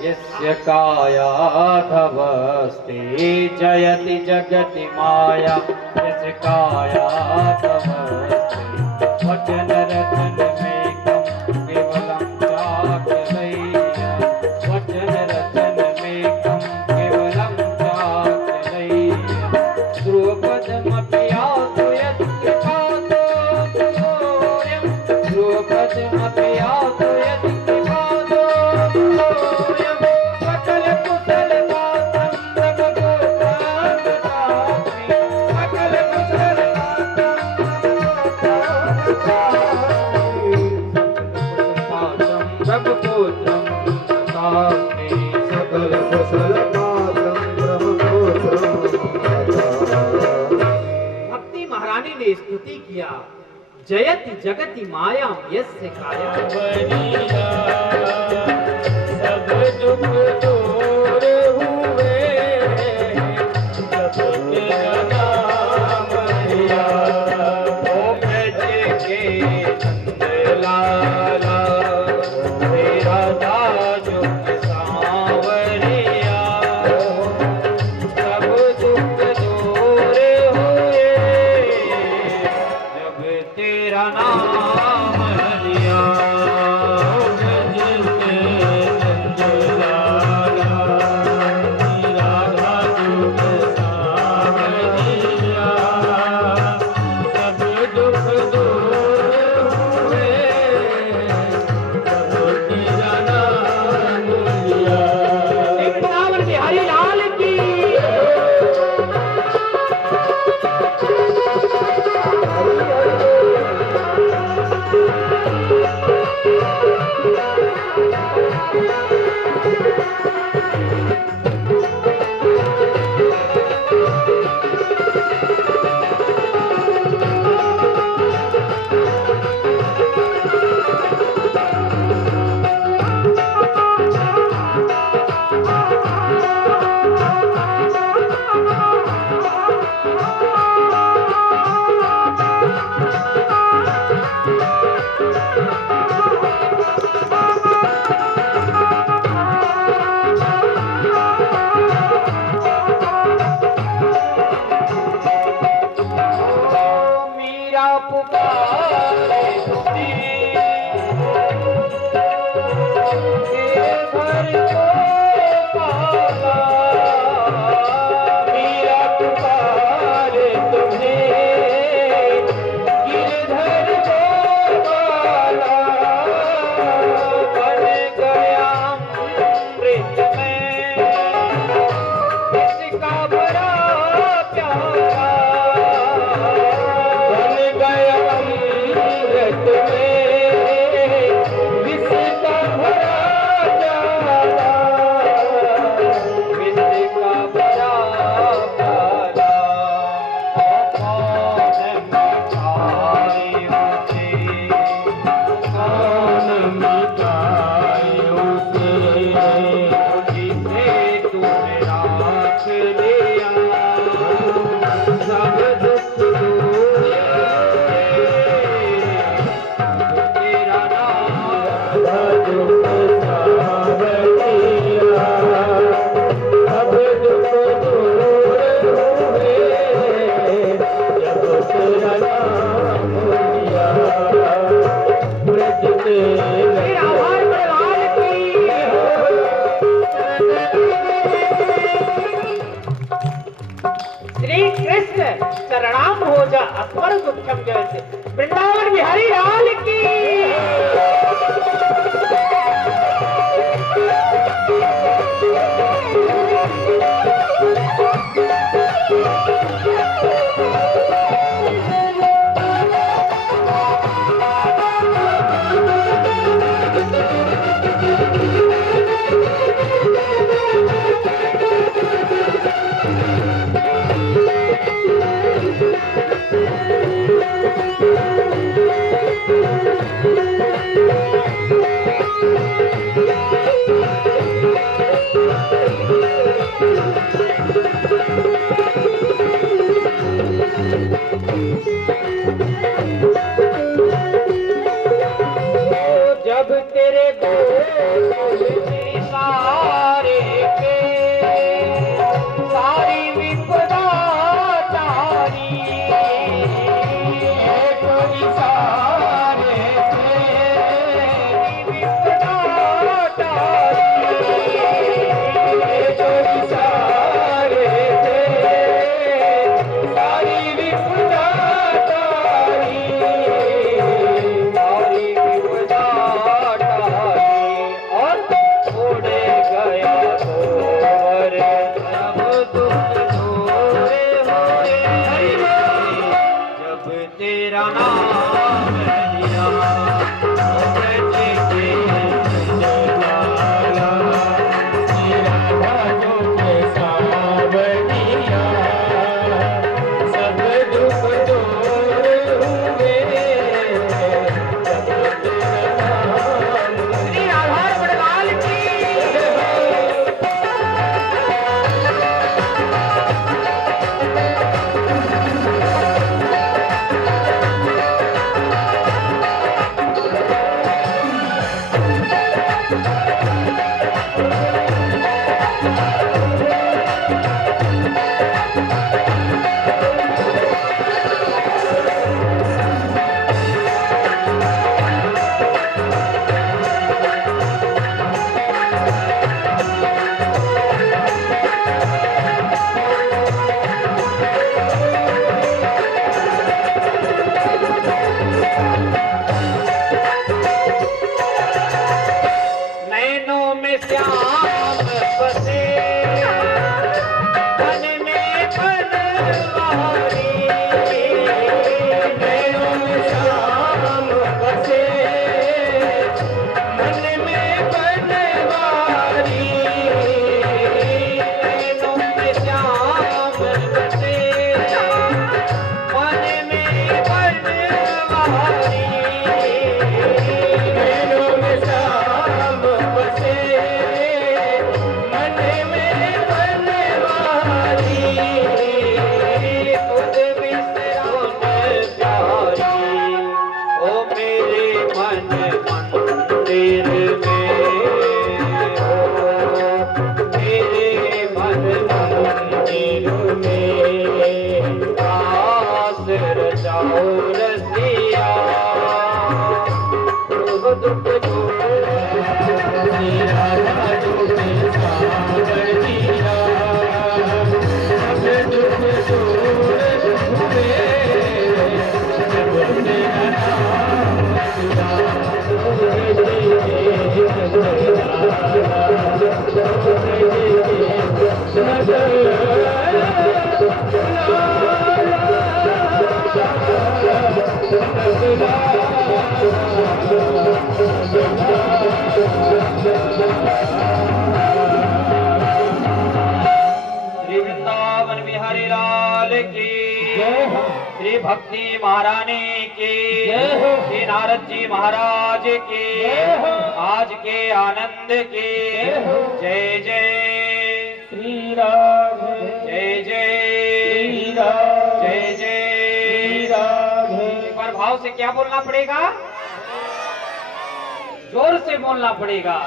यस्य कायाधवस्ते जयति जगति माया, यस्य कायाधवस्ते वचन रचन मेकं केवलं चाखलय्य, वचन रचन मेकं केवलं चाखलय्य, ध्रुवपदमपि यातु यत्कृपातो सोऽयं, ध्रुवपदमपि यातु यत्कृपातो सोऽयं, सकल कुशल दातं प्रभुपुत्रं ददामि, सकल कुशल दातं प्रभुपुत्रं ददामि, सकल कुशल भक्ति महारानी ने स्तुति किया जयति जगति माया यस्य काया। सब दुख दूर हुए जब तेरा नाम लिया, ओ ब्रज के नंदलाला तेरा दाजो सांवरिया, सब दुख दूर हुए जब तेरा नाम लिया। पुकारे तुझे, गिरधर को पाला। मीरा पुकारे तुझे, गिरधर को पाला। बन गया अमृत में इसका बड़ा प्यारा। बन गया अमृत में इसका बड़ा प्यारा। इसका बड़ा प्यारा। कौन मिठाई उसे, कौन मिठाई उसे, जिसे तूने राख लिया। सब दुख दूर तेरा नाम दुख सावरिया। सब दुख दूर हुए जब तेरा नाम लिया। ब्रज के आभार प्रहलाद की। श्री कृष्ण चरणाम हो जा अस्वर दुखम जैसे। वृंदावन बिहारी लाल की। जब तेरे बोल सारे पे सारी विपदा तारी। कोई सारे पे विपदा तारी। कोई सारे पे सारी विपदा तारी। सारी विपदा और छोड़े गया गोवर सब दुख दूर होए। जब तेरा नाम लिया ब्रज के जलाला। तेरा बाजों के सावरिया। सब दुख दूर हुए जब तेरा नाम श्री आधार प्रहलाद की। रचाओ रसिया दुख दुख राधा डूबे सागर जिया अब दुख दूर हुए श्री वृंदावन बिहारी लाल की श्री भक्ति महारानी की श्री नारद जी महाराज की आज के आनंद की जय जय श्री राधे जय जय श्री राधे जय जय राधे। एक बार भाव से क्या बोलना पड़ेगा? जोर से बोलना पड़ेगा।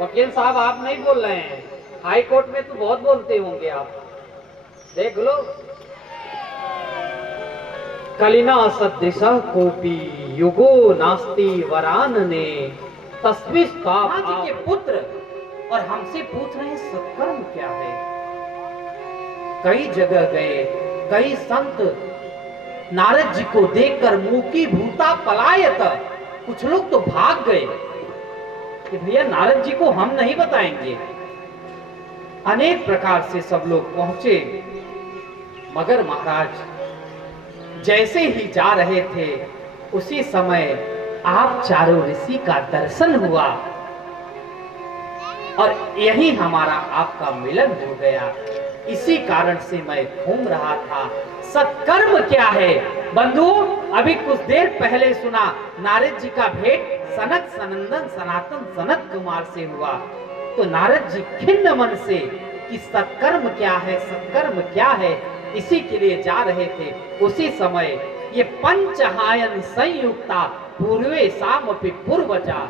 वकील साहब आप नहीं बोल रहे हैं, हाई कोर्ट में तो बहुत बोलते होंगे आप, देख लो। कलिना सदृशः कोपी युगो नास्ति वरानने तस्मिस्ताप। हाँ जी के पुत्र और हमसे पूछ रहे हैं सत्कर्म क्या है। कई जगह गए, कई संत नारद जी को देखकर मुकी भूता पलायत, कुछ लोग तो भाग गए कि भैया नारद जी को हम नहीं बताएंगे। अनेक प्रकार से सब लोग पहुंचे, मगर महाराज जैसे ही जा रहे थे उसी समय आप चारों ऋषि का दर्शन हुआ और यही हमारा आपका मिलन हो गया। इसी कारण से मैं घूम रहा था। सत्कर्म क्या है बंधु? अभी कुछ देर पहले सुना नारद जी का भेंट सनक सनंदन सनातन सनत कुमार से हुआ, तो नारद जी खिन्न मन से कि सत्कर्म क्या है, सत्कर्म क्या है, इसी के लिए जा रहे थे। उसी समय ये पंचहायन संयुक्ता पूर्वे सामपि पूर्वजा,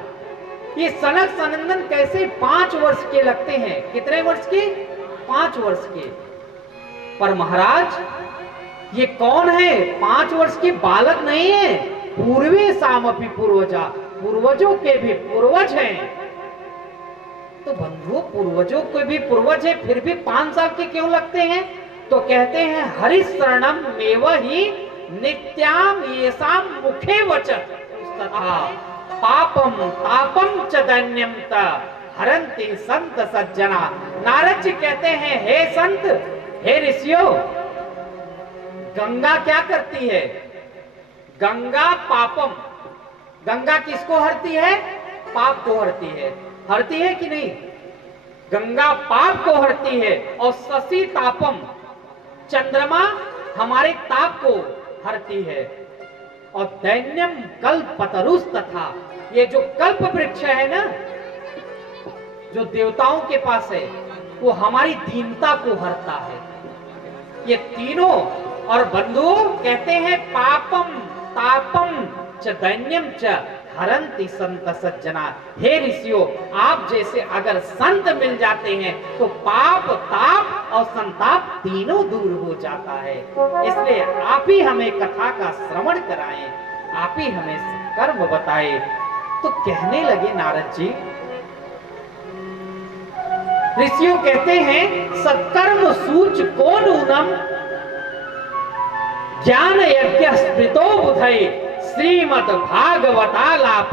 ये सनक सनंदन कैसे 5 वर्ष के लगते हैं? कितने वर्ष के? 5 वर्ष के। पर महाराज ये कौन है? 5 वर्ष के बालक नहीं है, पूर्वे सामपि पूर्वजा, पूर्वजों के भी पूर्वज हैं। तो बंधुओं पूर्वजों के भी पूर्वज है, फिर भी 5 साल के क्यों लगते हैं? तो कहते हैं हरिशरणम मेव ही नित्याम येषाम मुखे वचत तथा पापम तापम च दैन्यम त हरन्ति संत सज्जना। नारद जी कहते हैं हे संत, हे ऋषियों, गंगा क्या करती है? गंगा पापम, गंगा किसको हरती है? पाप को हरती है। हरती है कि नहीं? गंगा पाप को हरती है। और शशि तापम, चंद्रमा हमारे ताप को हरती है। और दैन्यम कल्पतरुस तथा, ये जो कल्प वृक्ष है ना, जो देवताओं के पास है, वो हमारी दीनता को हरता है। ये तीनों। और बंधु कहते हैं पापम तापम च दैन्यम च हरन्ति संत सज्जना। हे ऋषियों, आप जैसे अगर संत मिल जाते हैं तो पाप ताप और संताप तीनों दूर हो जाता है। इसलिए आप ही हमें कथा का श्रवण कराएं, आप ही हमें कर्म बताएं। तो कहने लगे नारद जी, ऋषियों कहते हैं सत्कर्म सूच को नूनम ज्ञान यज्ञ स्मृतो बुधय श्रीमद भागवतालाप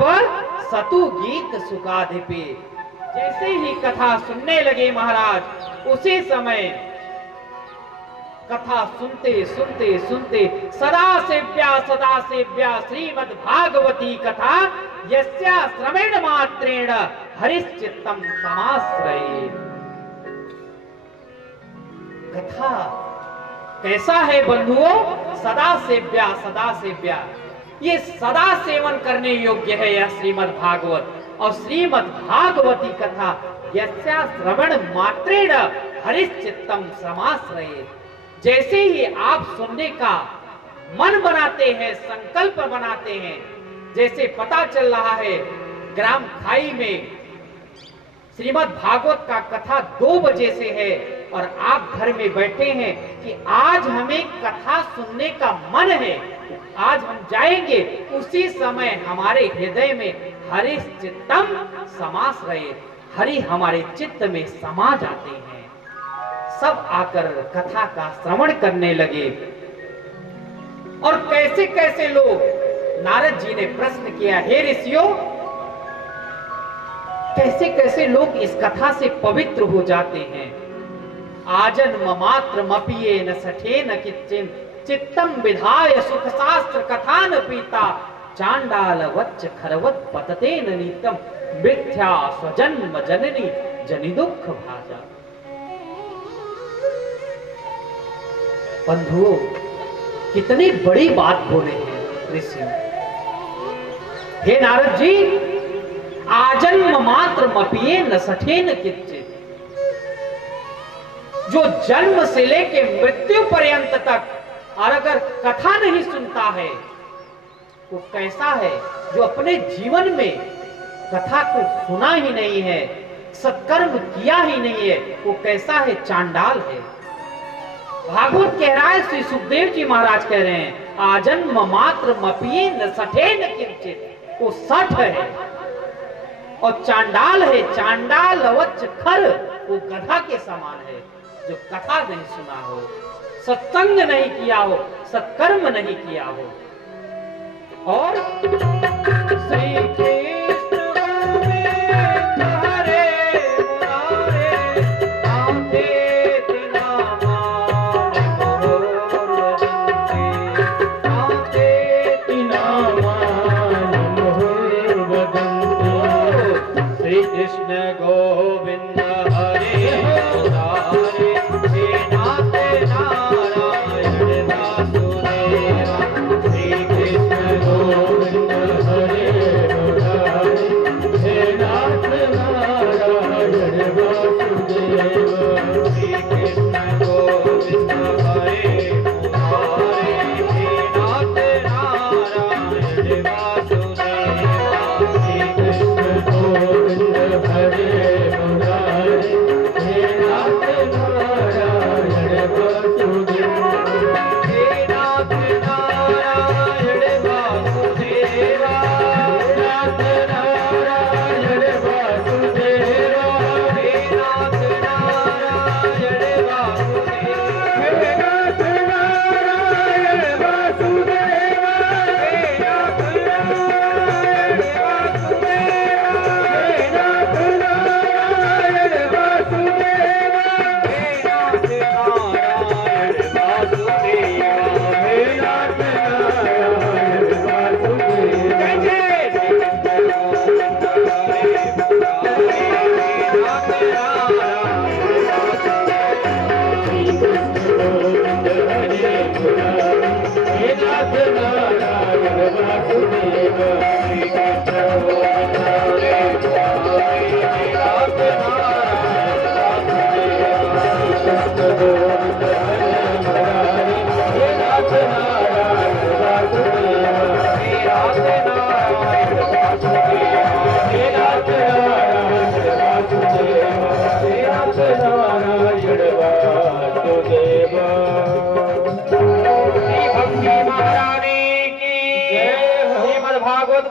सतु गीत सुखाधिपे। जैसे ही कथा सुनने लगे महाराज, उसी समय कथा सुनते सुनते सुनते सदा सेव्या श्रीमद भागवती कथा यस्या श्रवण मात्रेण हरिश्चित्तम समाश्रये। कथा कैसा है बंधुओं? सदा सेव्या, ये सदा सेवन करने योग्य है यह श्रीमद् भागवत। और श्रीमद् भागवती कथा यस्या श्रवण मात्रेण हरिश्चित्तम समाश्रये। जैसे ही आप सुनने का मन बनाते हैं, संकल्प बनाते हैं, जैसे पता चल रहा है ग्राम खाई में श्रीमद् भागवत का कथा 2 बजे से है और आप घर में बैठे हैं कि आज हमें कथा सुनने का मन है, आज हम जाएंगे, उसी समय हमारे हृदय में हरि चित्तम समास रहे, हरि हमारे चित्त में समा जाते हैं। सब आकर कथा का श्रवण करने लगे। और कैसे कैसे लोग, नारद जी ने प्रश्न किया, हे ऋषियों, कैसे कैसे लोग इस कथा से पवित्र हो जाते हैं। आजन्म मात्र मपिये न सठे न किच्चिन चित्तम विधाय सुख शास्त्र कथान पीता चांडाल वच्च खरवत पतते न नीतम मिथ्या स्वजन्म जननी जनि दुख भाजा। बंधुओं, कितनी बड़ी बात बोले हैं ऋषि। हे नारद जी, आजन्म मात्र मपिये न सठे न किच्चित, जो जन्म से लेके मृत्यु पर्यंत तक और अगर कथा नहीं सुनता है वो कैसा है, जो अपने जीवन में कथा को सुना ही नहीं है, सत्कर्म किया ही नहीं है, वो कैसा है, चांडाल है। भागवत कह रहा है, श्री सुखदेव जी महाराज कह रहे हैं, आजन्म मात्र मपिये न सठे न किंचित, वो सठ है और चांडाल है, चांडाल वच्च खर, वो गधा के समान है, जो कथा नहीं सुना हो, सत्संग नहीं किया हो, सत्कर्म नहीं किया हो। और श्री कृष्ण गोविंद हरे मुरारे नाथे तिना मान मोर वदंते, नाथे तिना मान मोर वदंते। श्री कृष्ण गोविंद हरे मुरारे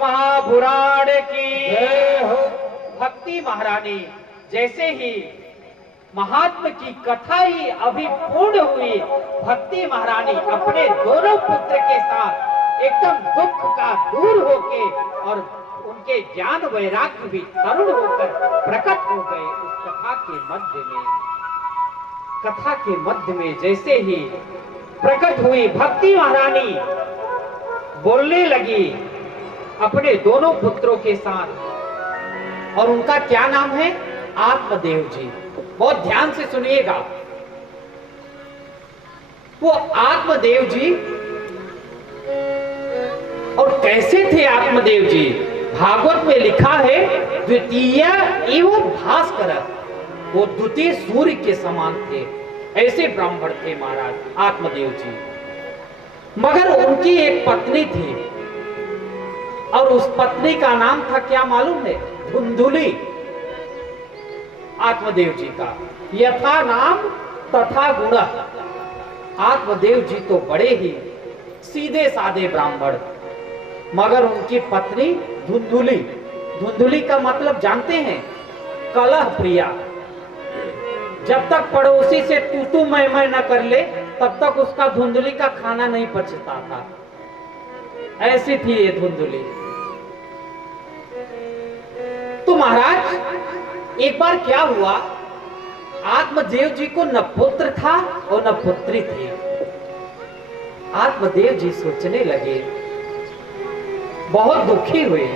महापुराण की जय हो। भक्ति महारानी जैसे ही महात्मा की कथा ही अभी पूर्ण हुई, भक्ति महारानी अपने दोनों पुत्र के साथ एकदम दुख का दूर होके और उनके ज्ञान वैराग्य भी तरुण होकर प्रकट हो गए उस कथा के मध्य में। कथा के मध्य में जैसे ही प्रकट हुई, भक्ति महारानी बोलने लगी अपने दोनों पुत्रों के साथ, और उनका क्या नाम है? आत्मदेव जी। बहुत ध्यान से सुनिएगा। वो आत्मदेव जी, और कैसे थे आत्मदेव जी? भागवत में लिखा है द्वितीय एवं भास्कर, वो द्वितीय सूर्य के समान थे। ऐसे ब्राह्मण थे महाराज आत्मदेव जी। मगर उनकी एक पत्नी थी, और उस पत्नी का नाम था क्या मालूम है? धुंधुली। आत्मदेव जी का यथा नाम तथा गुण। आत्मदेव जी तो बड़े ही सीधे साधे ब्राह्मण, मगर उनकी पत्नी धुंधुली, धुंधुली का मतलब जानते हैं, कलह प्रिया। जब तक पड़ोसी से तू तू मैं न कर ले, तब तक उसका धुंधुली का खाना नहीं पचता था। ऐसी थी ये धुंधुली। तो महाराज एक बार क्या हुआ, आत्मदेव जी को न पुत्र था और न पुत्री थी। आत्मदेव जी सोचने लगे, बहुत दुखी हुए,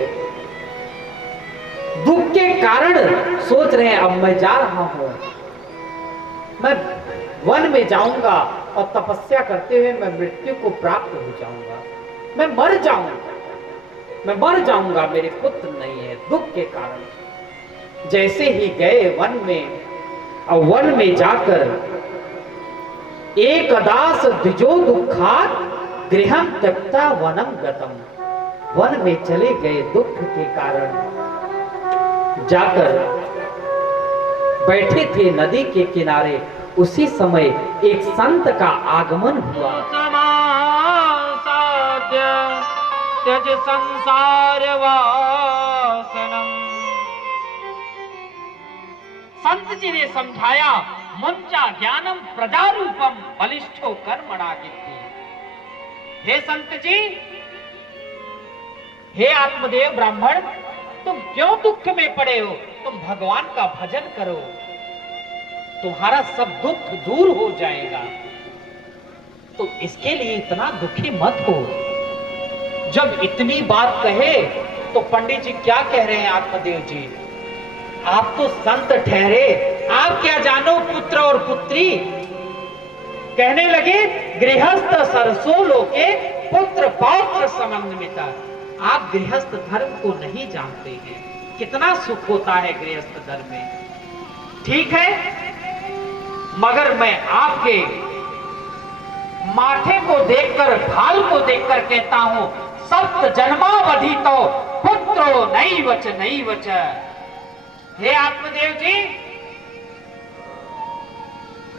दुख के कारण सोच रहे हैं अब मैं जा रहा हूं, मैं वन में जाऊंगा और तपस्या करते हुए मैं मृत्यु को प्राप्त हो जाऊंगा, मैं मर जाऊंगा, मेरे पुत्र नहीं है, दुख के कारण। जैसे ही गए वन में, और वन में जाकर एक दास द्विजो दुखात गृहम त्यक्ता वनम गतम, वन में चले गए दुख के कारण। जाकर बैठे थे नदी के किनारे, उसी समय एक संत का आगमन हुआ। त्यज संसार वासनम। संत जी ने समझाया, मुंचा ज्ञानम प्रजारूपम बलिष्ठो कर्मणा गिद्धि। हे संत जी, हे आत्मदेव ब्राह्मण, तुम क्यों दुख में पड़े हो? तुम भगवान का भजन करो, तुम्हारा सब दुख दूर हो जाएगा। तो इसके लिए इतना दुखी मत हो। जब इतनी बात कहे तो पंडित जी क्या कह रहे हैं आत्मदेव जी, आप तो संत ठहरे, आप क्या जानो पुत्र और पुत्री। कहने लगे, गृहस्थ सरसो लोके पुत्र पौत्र समन्विता। आप गृहस्थ धर्म को नहीं जानते हैं, कितना सुख होता है गृहस्थ धर्म में। ठीक है, मगर मैं आपके माथे को देखकर, भाल को देखकर कहता हूं, सप्त जन्मावधि तो पुत्रो नहीं वच। हे आत्मदेव जी,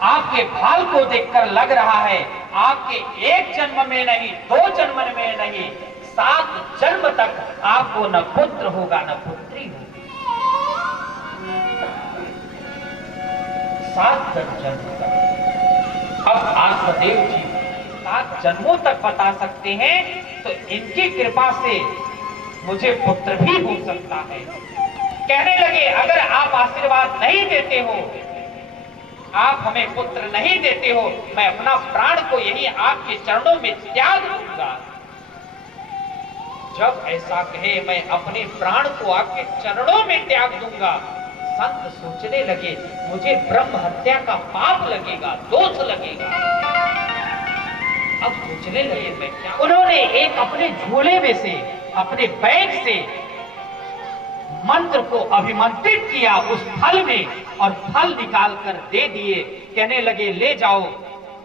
आपके भाल को देखकर लग रहा है आपके एक जन्म में नहीं, 2 जन्म में नहीं, 7 जन्म तक आपको न पुत्र होगा न पुत्री होगी। 7 जन्म तक। अब आत्मदेव जी 7 जन्मों तक बता सकते हैं, तो इनकी कृपा से मुझे पुत्र भी हो सकता है। कहने लगे, अगर आप आशीर्वाद नहीं देते हो, आप हमें पुत्र नहीं देते हो, मैं अपना प्राण को यही आपके चरणों में त्याग दूंगा। जब ऐसा कहे, मैं अपने प्राण को आपके चरणों में त्याग दूंगा, संत सोचने लगे, मुझे ब्रह्म हत्या का पाप लगेगा, दोष लगेगा। अब सोचने लगे मैं क्या। उन्होंने एक अपने झोले में से, अपने बैग से मंत्र को अभिमंत्रित किया उस फल में, और फल निकालकर दे दिए। कहने लगे, ले जाओ,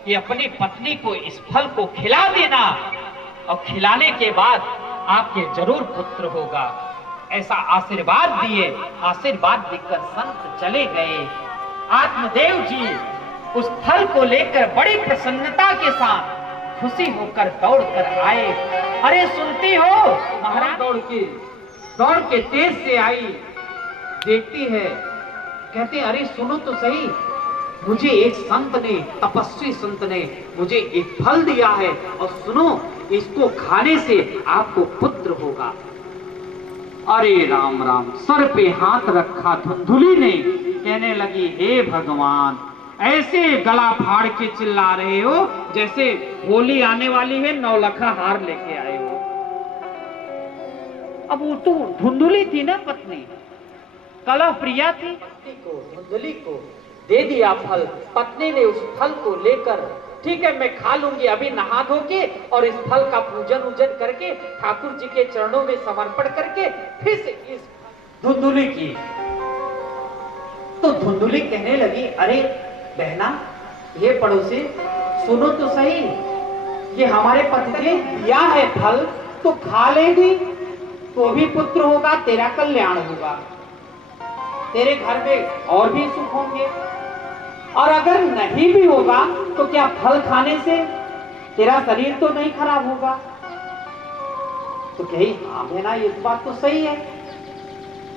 ये अपनी पत्नी को इस फल को खिला देना, और खिलाने के बाद आपके जरूर पुत्र होगा। ऐसा आशीर्वाद दिए। आशीर्वाद देकर संत चले गए। आत्मदेव जी उस फल को लेकर बड़ी प्रसन्नता के साथ खुशी होकर दौड़कर आए। अरे सुनती हो? महाराज दौड़ के तेज से आई, देखती है, कहते अरे सुनो तो सही, मुझे एक संत ने, तपस्वी संत ने मुझे एक फल दिया है, और सुनो, इसको खाने से आपको पुत्र होगा। अरे राम राम, सर पे हाथ रखा धुंधुली ने, कहने लगी, हे भगवान, ऐसे गला फाड़ के चिल्ला रहे हो जैसे होली आने वाली है, 9 लखा हार लेके आए हो। अब वो तो धुंधुली थी ना पत्नी, कलह प्रिया थी, धुंधुली को दे दिया फल। पत्नी ने उस फल को लेकर, ठीक है मैं खा लूंगी, अभी नहा धो के और इस फल का पूजन उजन करके ठाकुर जी के चरणों में समर्पण करके फिर से इस धुंधुली की। तो धुंधुली कहने लगी, अरे बहना, ये पड़ोसी, सुनो तो सही, ये हमारे पति ने दिया है फल, तो खा लेगी तो भी पुत्र होगा, तेरा कल्याण होगा, तेरे घर में और भी सुख होंगे। और अगर नहीं भी होगा तो क्या फल खाने से तेरा शरीर तो नहीं खराब होगा? तो कही हाँ बहना, ये बात तो सही है।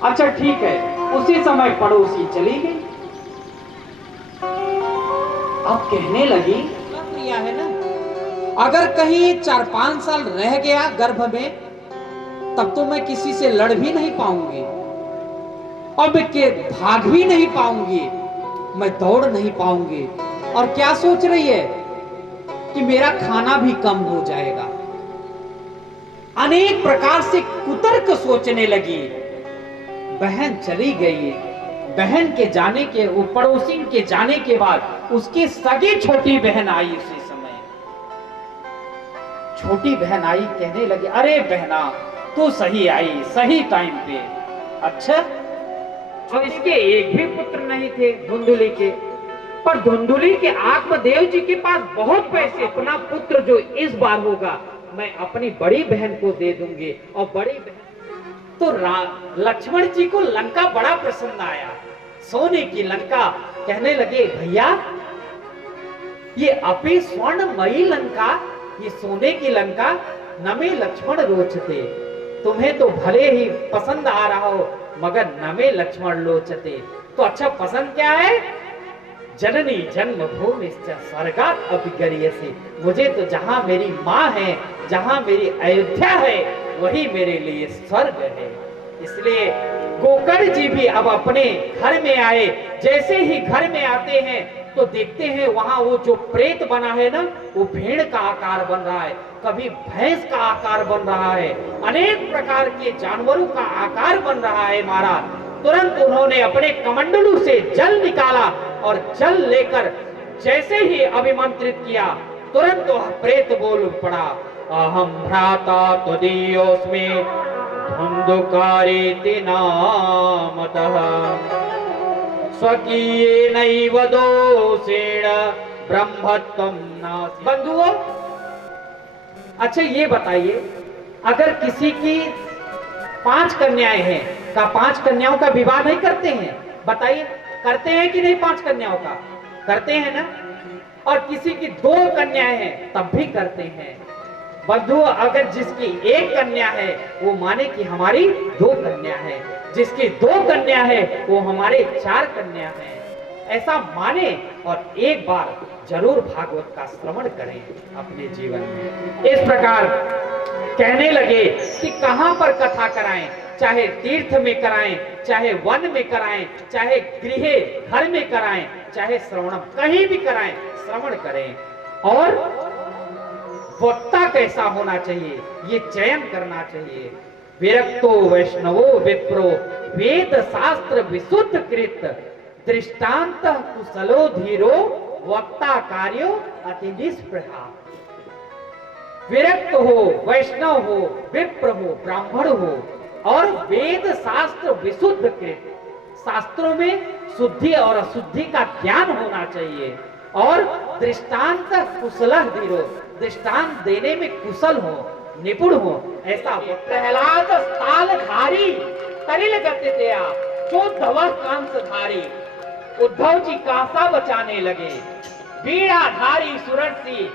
अच्छा ठीक है। उसी समय पड़ोसी चली गई। अब कहने लगी, प्रिया है ना, अगर कहीं 4-5 साल रह गया गर्भ में, तब तो मैं किसी से लड़ भी नहीं पाऊंगी, अब के भाग भी नहीं पाऊंगी, मैं दौड़ नहीं पाऊंगी। और क्या सोच रही है कि मेरा खाना भी कम हो जाएगा। अनेक प्रकार से कुतर्क सोचने लगी। बहन चली गई। बहन के जाने के, वो पड़ोसी के जाने के बाद उसकी सगी छोटी बहन आई। उसी समय छोटी बहन आई, कहने लगी, अरे बहना तू सही आई, सही टाइम पे। अच्छा, और इसके एक भी पुत्र नहीं थे धुंधुली के, पर धुंधुली के आत्मदेव जी के पास बहुत पैसे, अपना पुत्र जो इस बार होगा मैं अपनी बड़ी बहन को दे दूंगी। और बड़ी बहन तो लक्ष्मण जी को लंका बड़ा पसंद आया, सोने की लंका। कहने लगे, भैया ये अपी स्वर्णमयी लंका, ये सोने की लंका नमे लक्ष्मण रोचते। तुम्हें तो भले ही पसंद आ रहा हो, मगर नमे लक्ष्मण लोचते। तो अच्छा पसंद क्या है? जननी जन्मभूमि स्वर्गात् अभिगरीयसे। मुझे तो जहां मेरी माँ है, जहां मेरी अयोध्या है, वही मेरे लिए स्वर्ग है। इसलिए गोकर्ण जी भी अब अपने घर में आए। जैसे ही घर में आते हैं तो देखते हैं वहां वो जो प्रेत बना है ना, वो भेड़ का आकार बन रहा है, कभी भैंस का आकार बन रहा है, अनेक प्रकार के जानवरों का आकार बन रहा है महाराज। तुरंत उन्होंने अपने कमंडलू से जल निकाला और जल लेकर जैसे ही अभिमंत्रित किया, तुरंत वह प्रेत बोल पड़ा, अहम भ्राता त्वदीयोऽस्मि धुंधुकारेति नामतः स्वकीयेनैव दोषेण ब्रह्मत्वं नास्ति। बंधुओं, अच्छा ये बताइए, अगर किसी की 5 कन्याएं हैं, का 5 कन्याओं का विवाह नहीं करते हैं? बताइए, करते हैं कि नहीं? 5 कन्याओं का करते हैं ना। और किसी की 2 कन्याएं हैं तब भी करते हैं। बंधुओं, अगर जिसकी 1 कन्या है वो माने कि हमारी 2 कन्या है, जिसकी 2 कन्या है वो हमारे 4 कन्या है, ऐसा माने। और एक बार जरूर भागवत का श्रवण करें अपने जीवन में। इस प्रकार कहने लगे कि कहां पर कथा कराएं, चाहे तीर्थ में कराएं, चाहे वन में कराएं, चाहे गृह घर में कराएं, चाहे श्रवण कहीं भी कराएं, श्रवण करें। और वक्ता कैसा होना चाहिए ये चयन करना चाहिए। विरक्तो वैष्णवो विप्रो वेद शास्त्र विशुद्ध कृत दृष्टांत कुशलो धीरो वक्ता कार्यो अति निष्प्रहा। विरक्त हो, वैष्णव हो, विप्र हो, ब्राह्मण हो और वेद शास्त्र विशुद्ध कृत, शास्त्रों में शुद्धि और अशुद्धि का ज्ञान होना चाहिए। और दृष्टांत कुशल धीरो, दृष्टांत देने में कुशल हो, निपुण हो, ऐसा। प्रहलाद तालधारी तरिल गति दया जो धवल कांसधारी। उद्धव जी कांसा बचाने लगे। बीड़ाधारी सुरर्षि,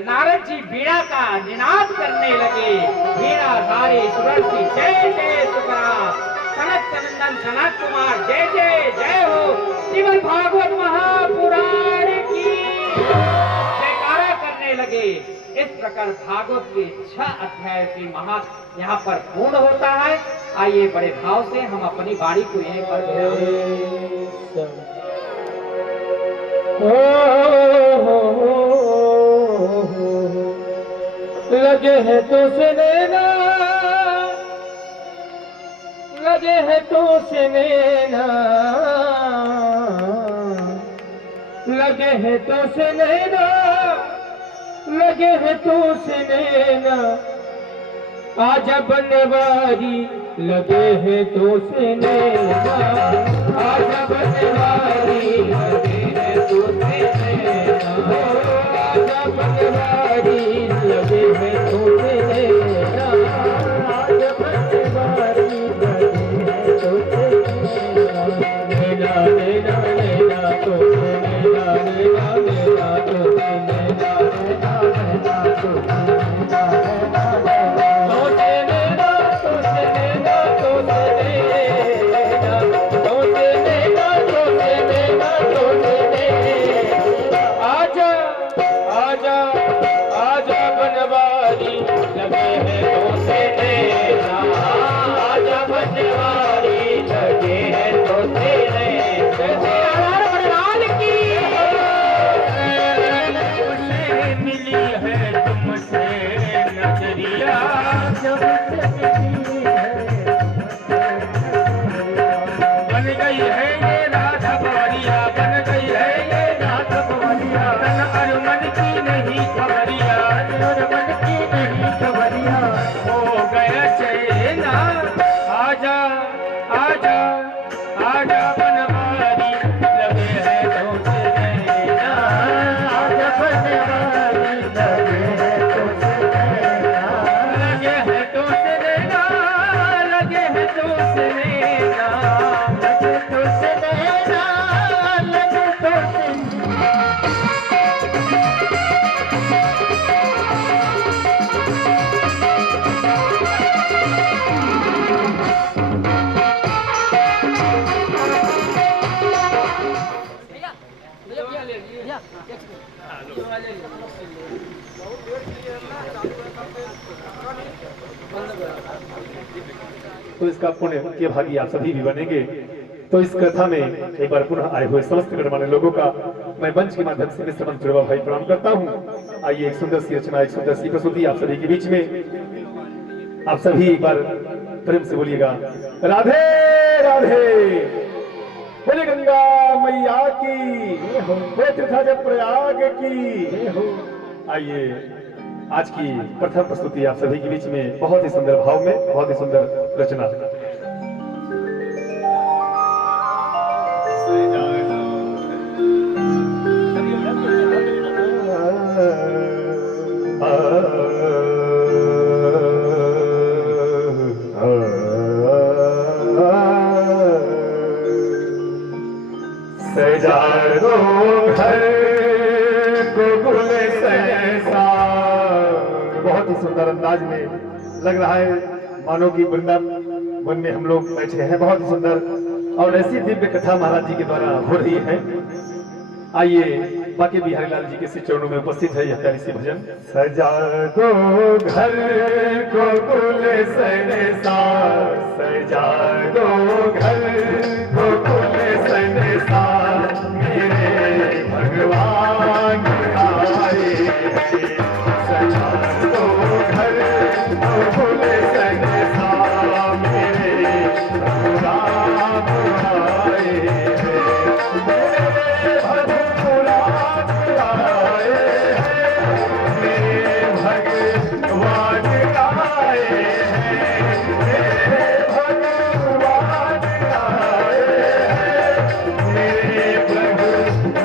नारद जी बीड़ा का निनाद करने लगे। बीड़ाधारी सुरर्षि जय जय सुखरा, सनत सनंदन सनत कुमार जय जय जय हो। श्रीमद् भागवत महापुराण की जयकारा करने लगे। इस प्रकार भागवत के 6 अध्याय की महात्म यहाँ पर पूर्ण होता है। आइए बड़े भाव से हम अपनी वाणी को यहीं पर लगे है तो सुनना, लगे है तो सुनना, लगे है तो सुनना, लगे है तो सुनना, आजा बनवारी लगे है तो सुनना, आजा बनवारी लगे है तो सुनना, आजा बनवारी लगे है तो सुनना, आजा बनवारी लगे है तो सुनना, नैना नैना नैना तो सुनना। मन की नहीं खबरिया हो गया चैना। आजा आजा आजा बनवारी लगे है तुझसे नैना। आजा बनवारी लगे है तुझसे नैना। लगे है तुझसे नैना, लगे है तुझसे नैना, लगे तुझसे नैना, लगे तुझसे। तो इसका पुण्य के भागी आप सभी भी बनेंगे। तो इस कथा में एक बार पुनः आए हुए समस्त गणमान्य लोगों का मैं मंच के माध्यम से मिश्र मंच जुड़वा भाई प्रणाम करता हूँ। आइए एक सुंदर सी रचना, एक सुंदर सी प्रस्तुति आप सभी के बीच में। आप सभी एक बार प्रेम से बोलिएगा राधे राधे। बोले गंगा मैया की, बोले तीर्थाज प्रयाग की। आइए आज की प्रथम प्रस्तुति आप सभी के बीच में बहुत ही सुंदर भाव में, बहुत ही सुंदर रचना। सजा दो घर को गुल सहसा। बहुत ही सुंदर अंदाज में लग रहा है मानो कि वृंदावन में हम लोग बैठे हैं। बहुत ही सुंदर और ऐसी दिव्य कथा महाराज जी के द्वारा हो रही है। आइए बाकी बिहारी लाल जी के श्री चरणों में उपस्थित है यह प्यारी सी भजन। सजा दो घर को गुल सहसा, सजा दो घर को गुल सहसा, मेरे भगवान आए हैं। सजा दो घर को गुल सहसा, मेरे भगवान आए हैं। मेरे भगवान आए हैं, मेरे भगवान आए हैं, मेरे भगवान आए हैं, मेरे प्रभु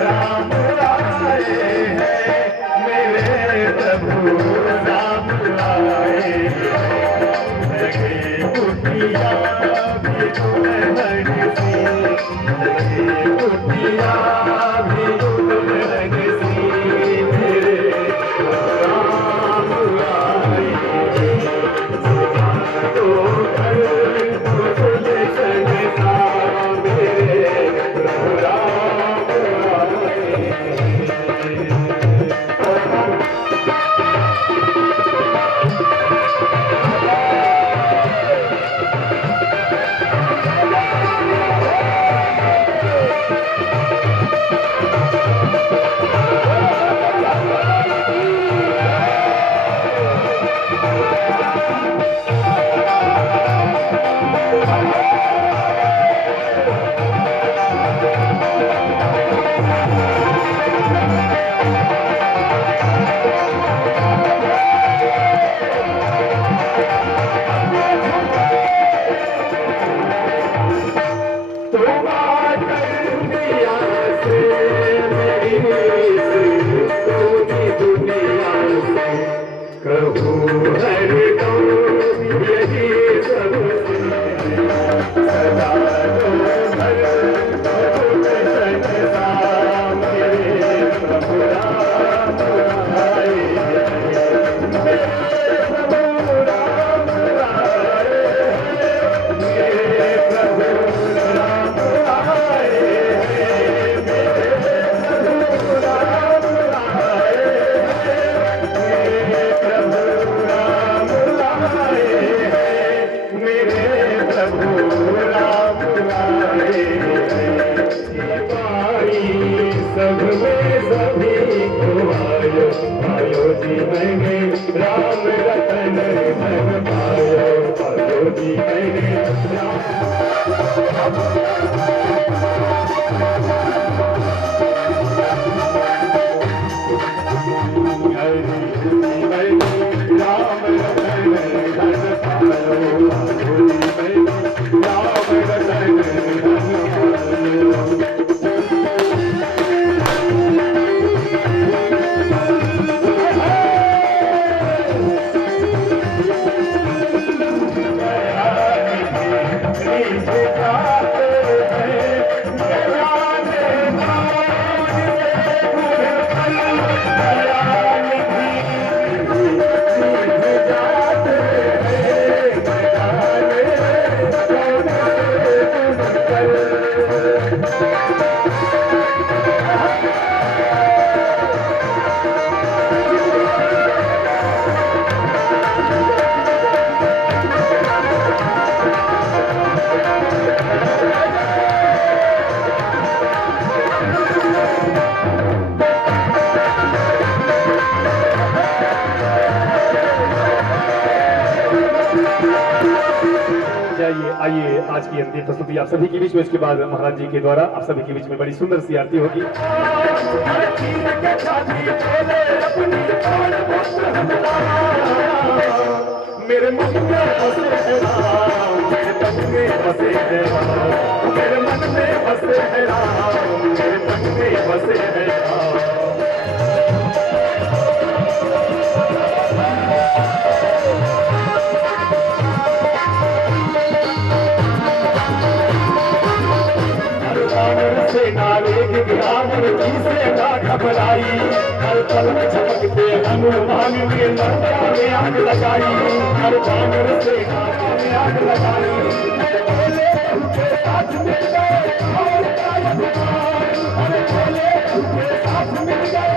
राम आए हैं, मेरे प्रभु राम आए हैं। लगे कुटिया भी दुल्हन सी, लगे कुटिया भी दुल्हन सी, मेरे राम आए हैं। सजा दो घर को गुल सहसा, मेरे प्रभु राम आए हैं। राम रतन धन पायो, जी मैंने हरि जाइए, आइए आज की अंतिम प्रस्तुति आप सभी के बीच में, इसके बाद महाराज जी के द्वारा आप सभी के बीच में बड़ी सुंदर सी आरती होगी। मेरे मन में बसे है राम, मेरे तन में बसे है राम, मेरे मन में बसे है राम, मेरे तन में बसे है राम। से नारे गिरावर जी से ना घबराई, हर पल में चमकते हनुमान ने लंका में आग लगाई, हर बानर से नारे में आग लगाई। बोले उनके साथ मिल गए और काय भगवान, अरे बोले उनके साथ मिल गए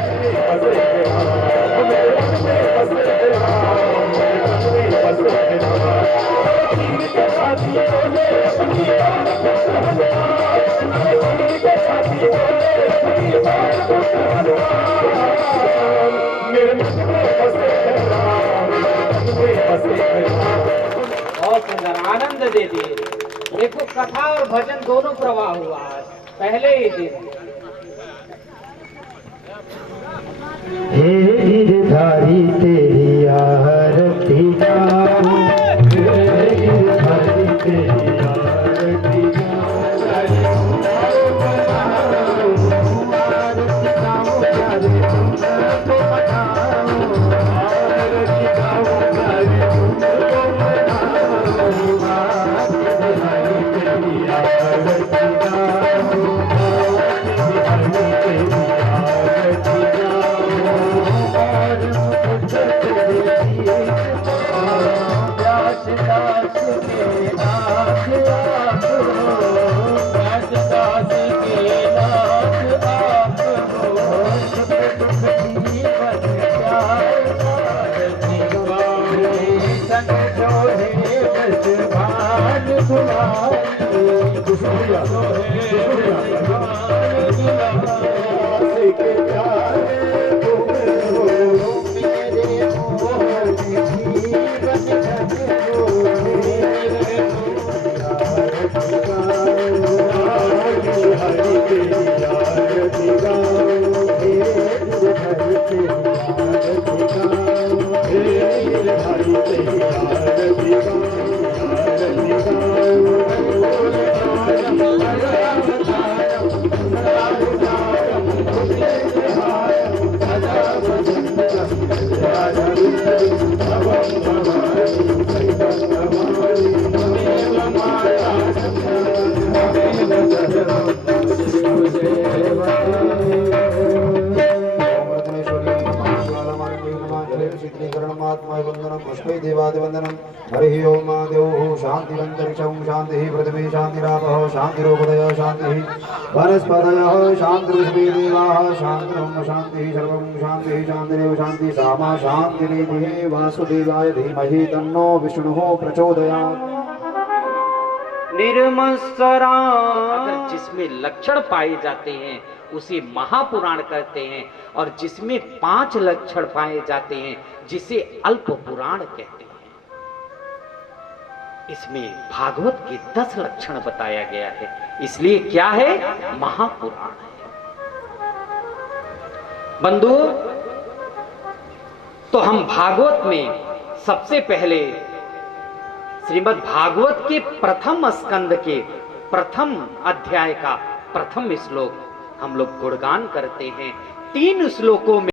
बसे है राम, मेरे मन में बसे है राम, मेरे मन में बसे है राम। तीन के साथी बोले अपनी बात मेरे मन में बसे है राम, मेरे मन में बसे है राम। और सुंदर आनंद दे दिए। देखो कथा और भजन दोनों प्रवाह हुआ आज पहले ही दिन। हे गिरधारी तेरी आरती गाऊं, हे गिरधारी तेरी आरती हरि ओम देवो शांतिरंतरिक्षं शांति पृथ्वी शांतिरापः शांतिरोपदयः शांति वनस्पतयः शांतिरुष्मे देवाः शांतिर्ब्रह्म शांति सर्वं शांति शांतिरेव शांति सामा शांतिरेव वासुदेवाय धीमहि तन्नो विष्णुः प्रचोदयात्। अगर जिसमें लक्षण पाए जाते हैं उसे महापुराण कहते हैं, और जिसमें 5 लक्षण पाए जाते हैं जिसे अल्प पुराण कहते हैं। इसमें भागवत के 10 लक्षण बताया गया है, इसलिए क्या है, महापुराण है। बंधु, तो हम भागवत में सबसे पहले श्रीमद् भागवत के प्रथम स्कंद के प्रथम अध्याय का प्रथम श्लोक हम लोग गुणगान करते हैं। 3 श्लोकों में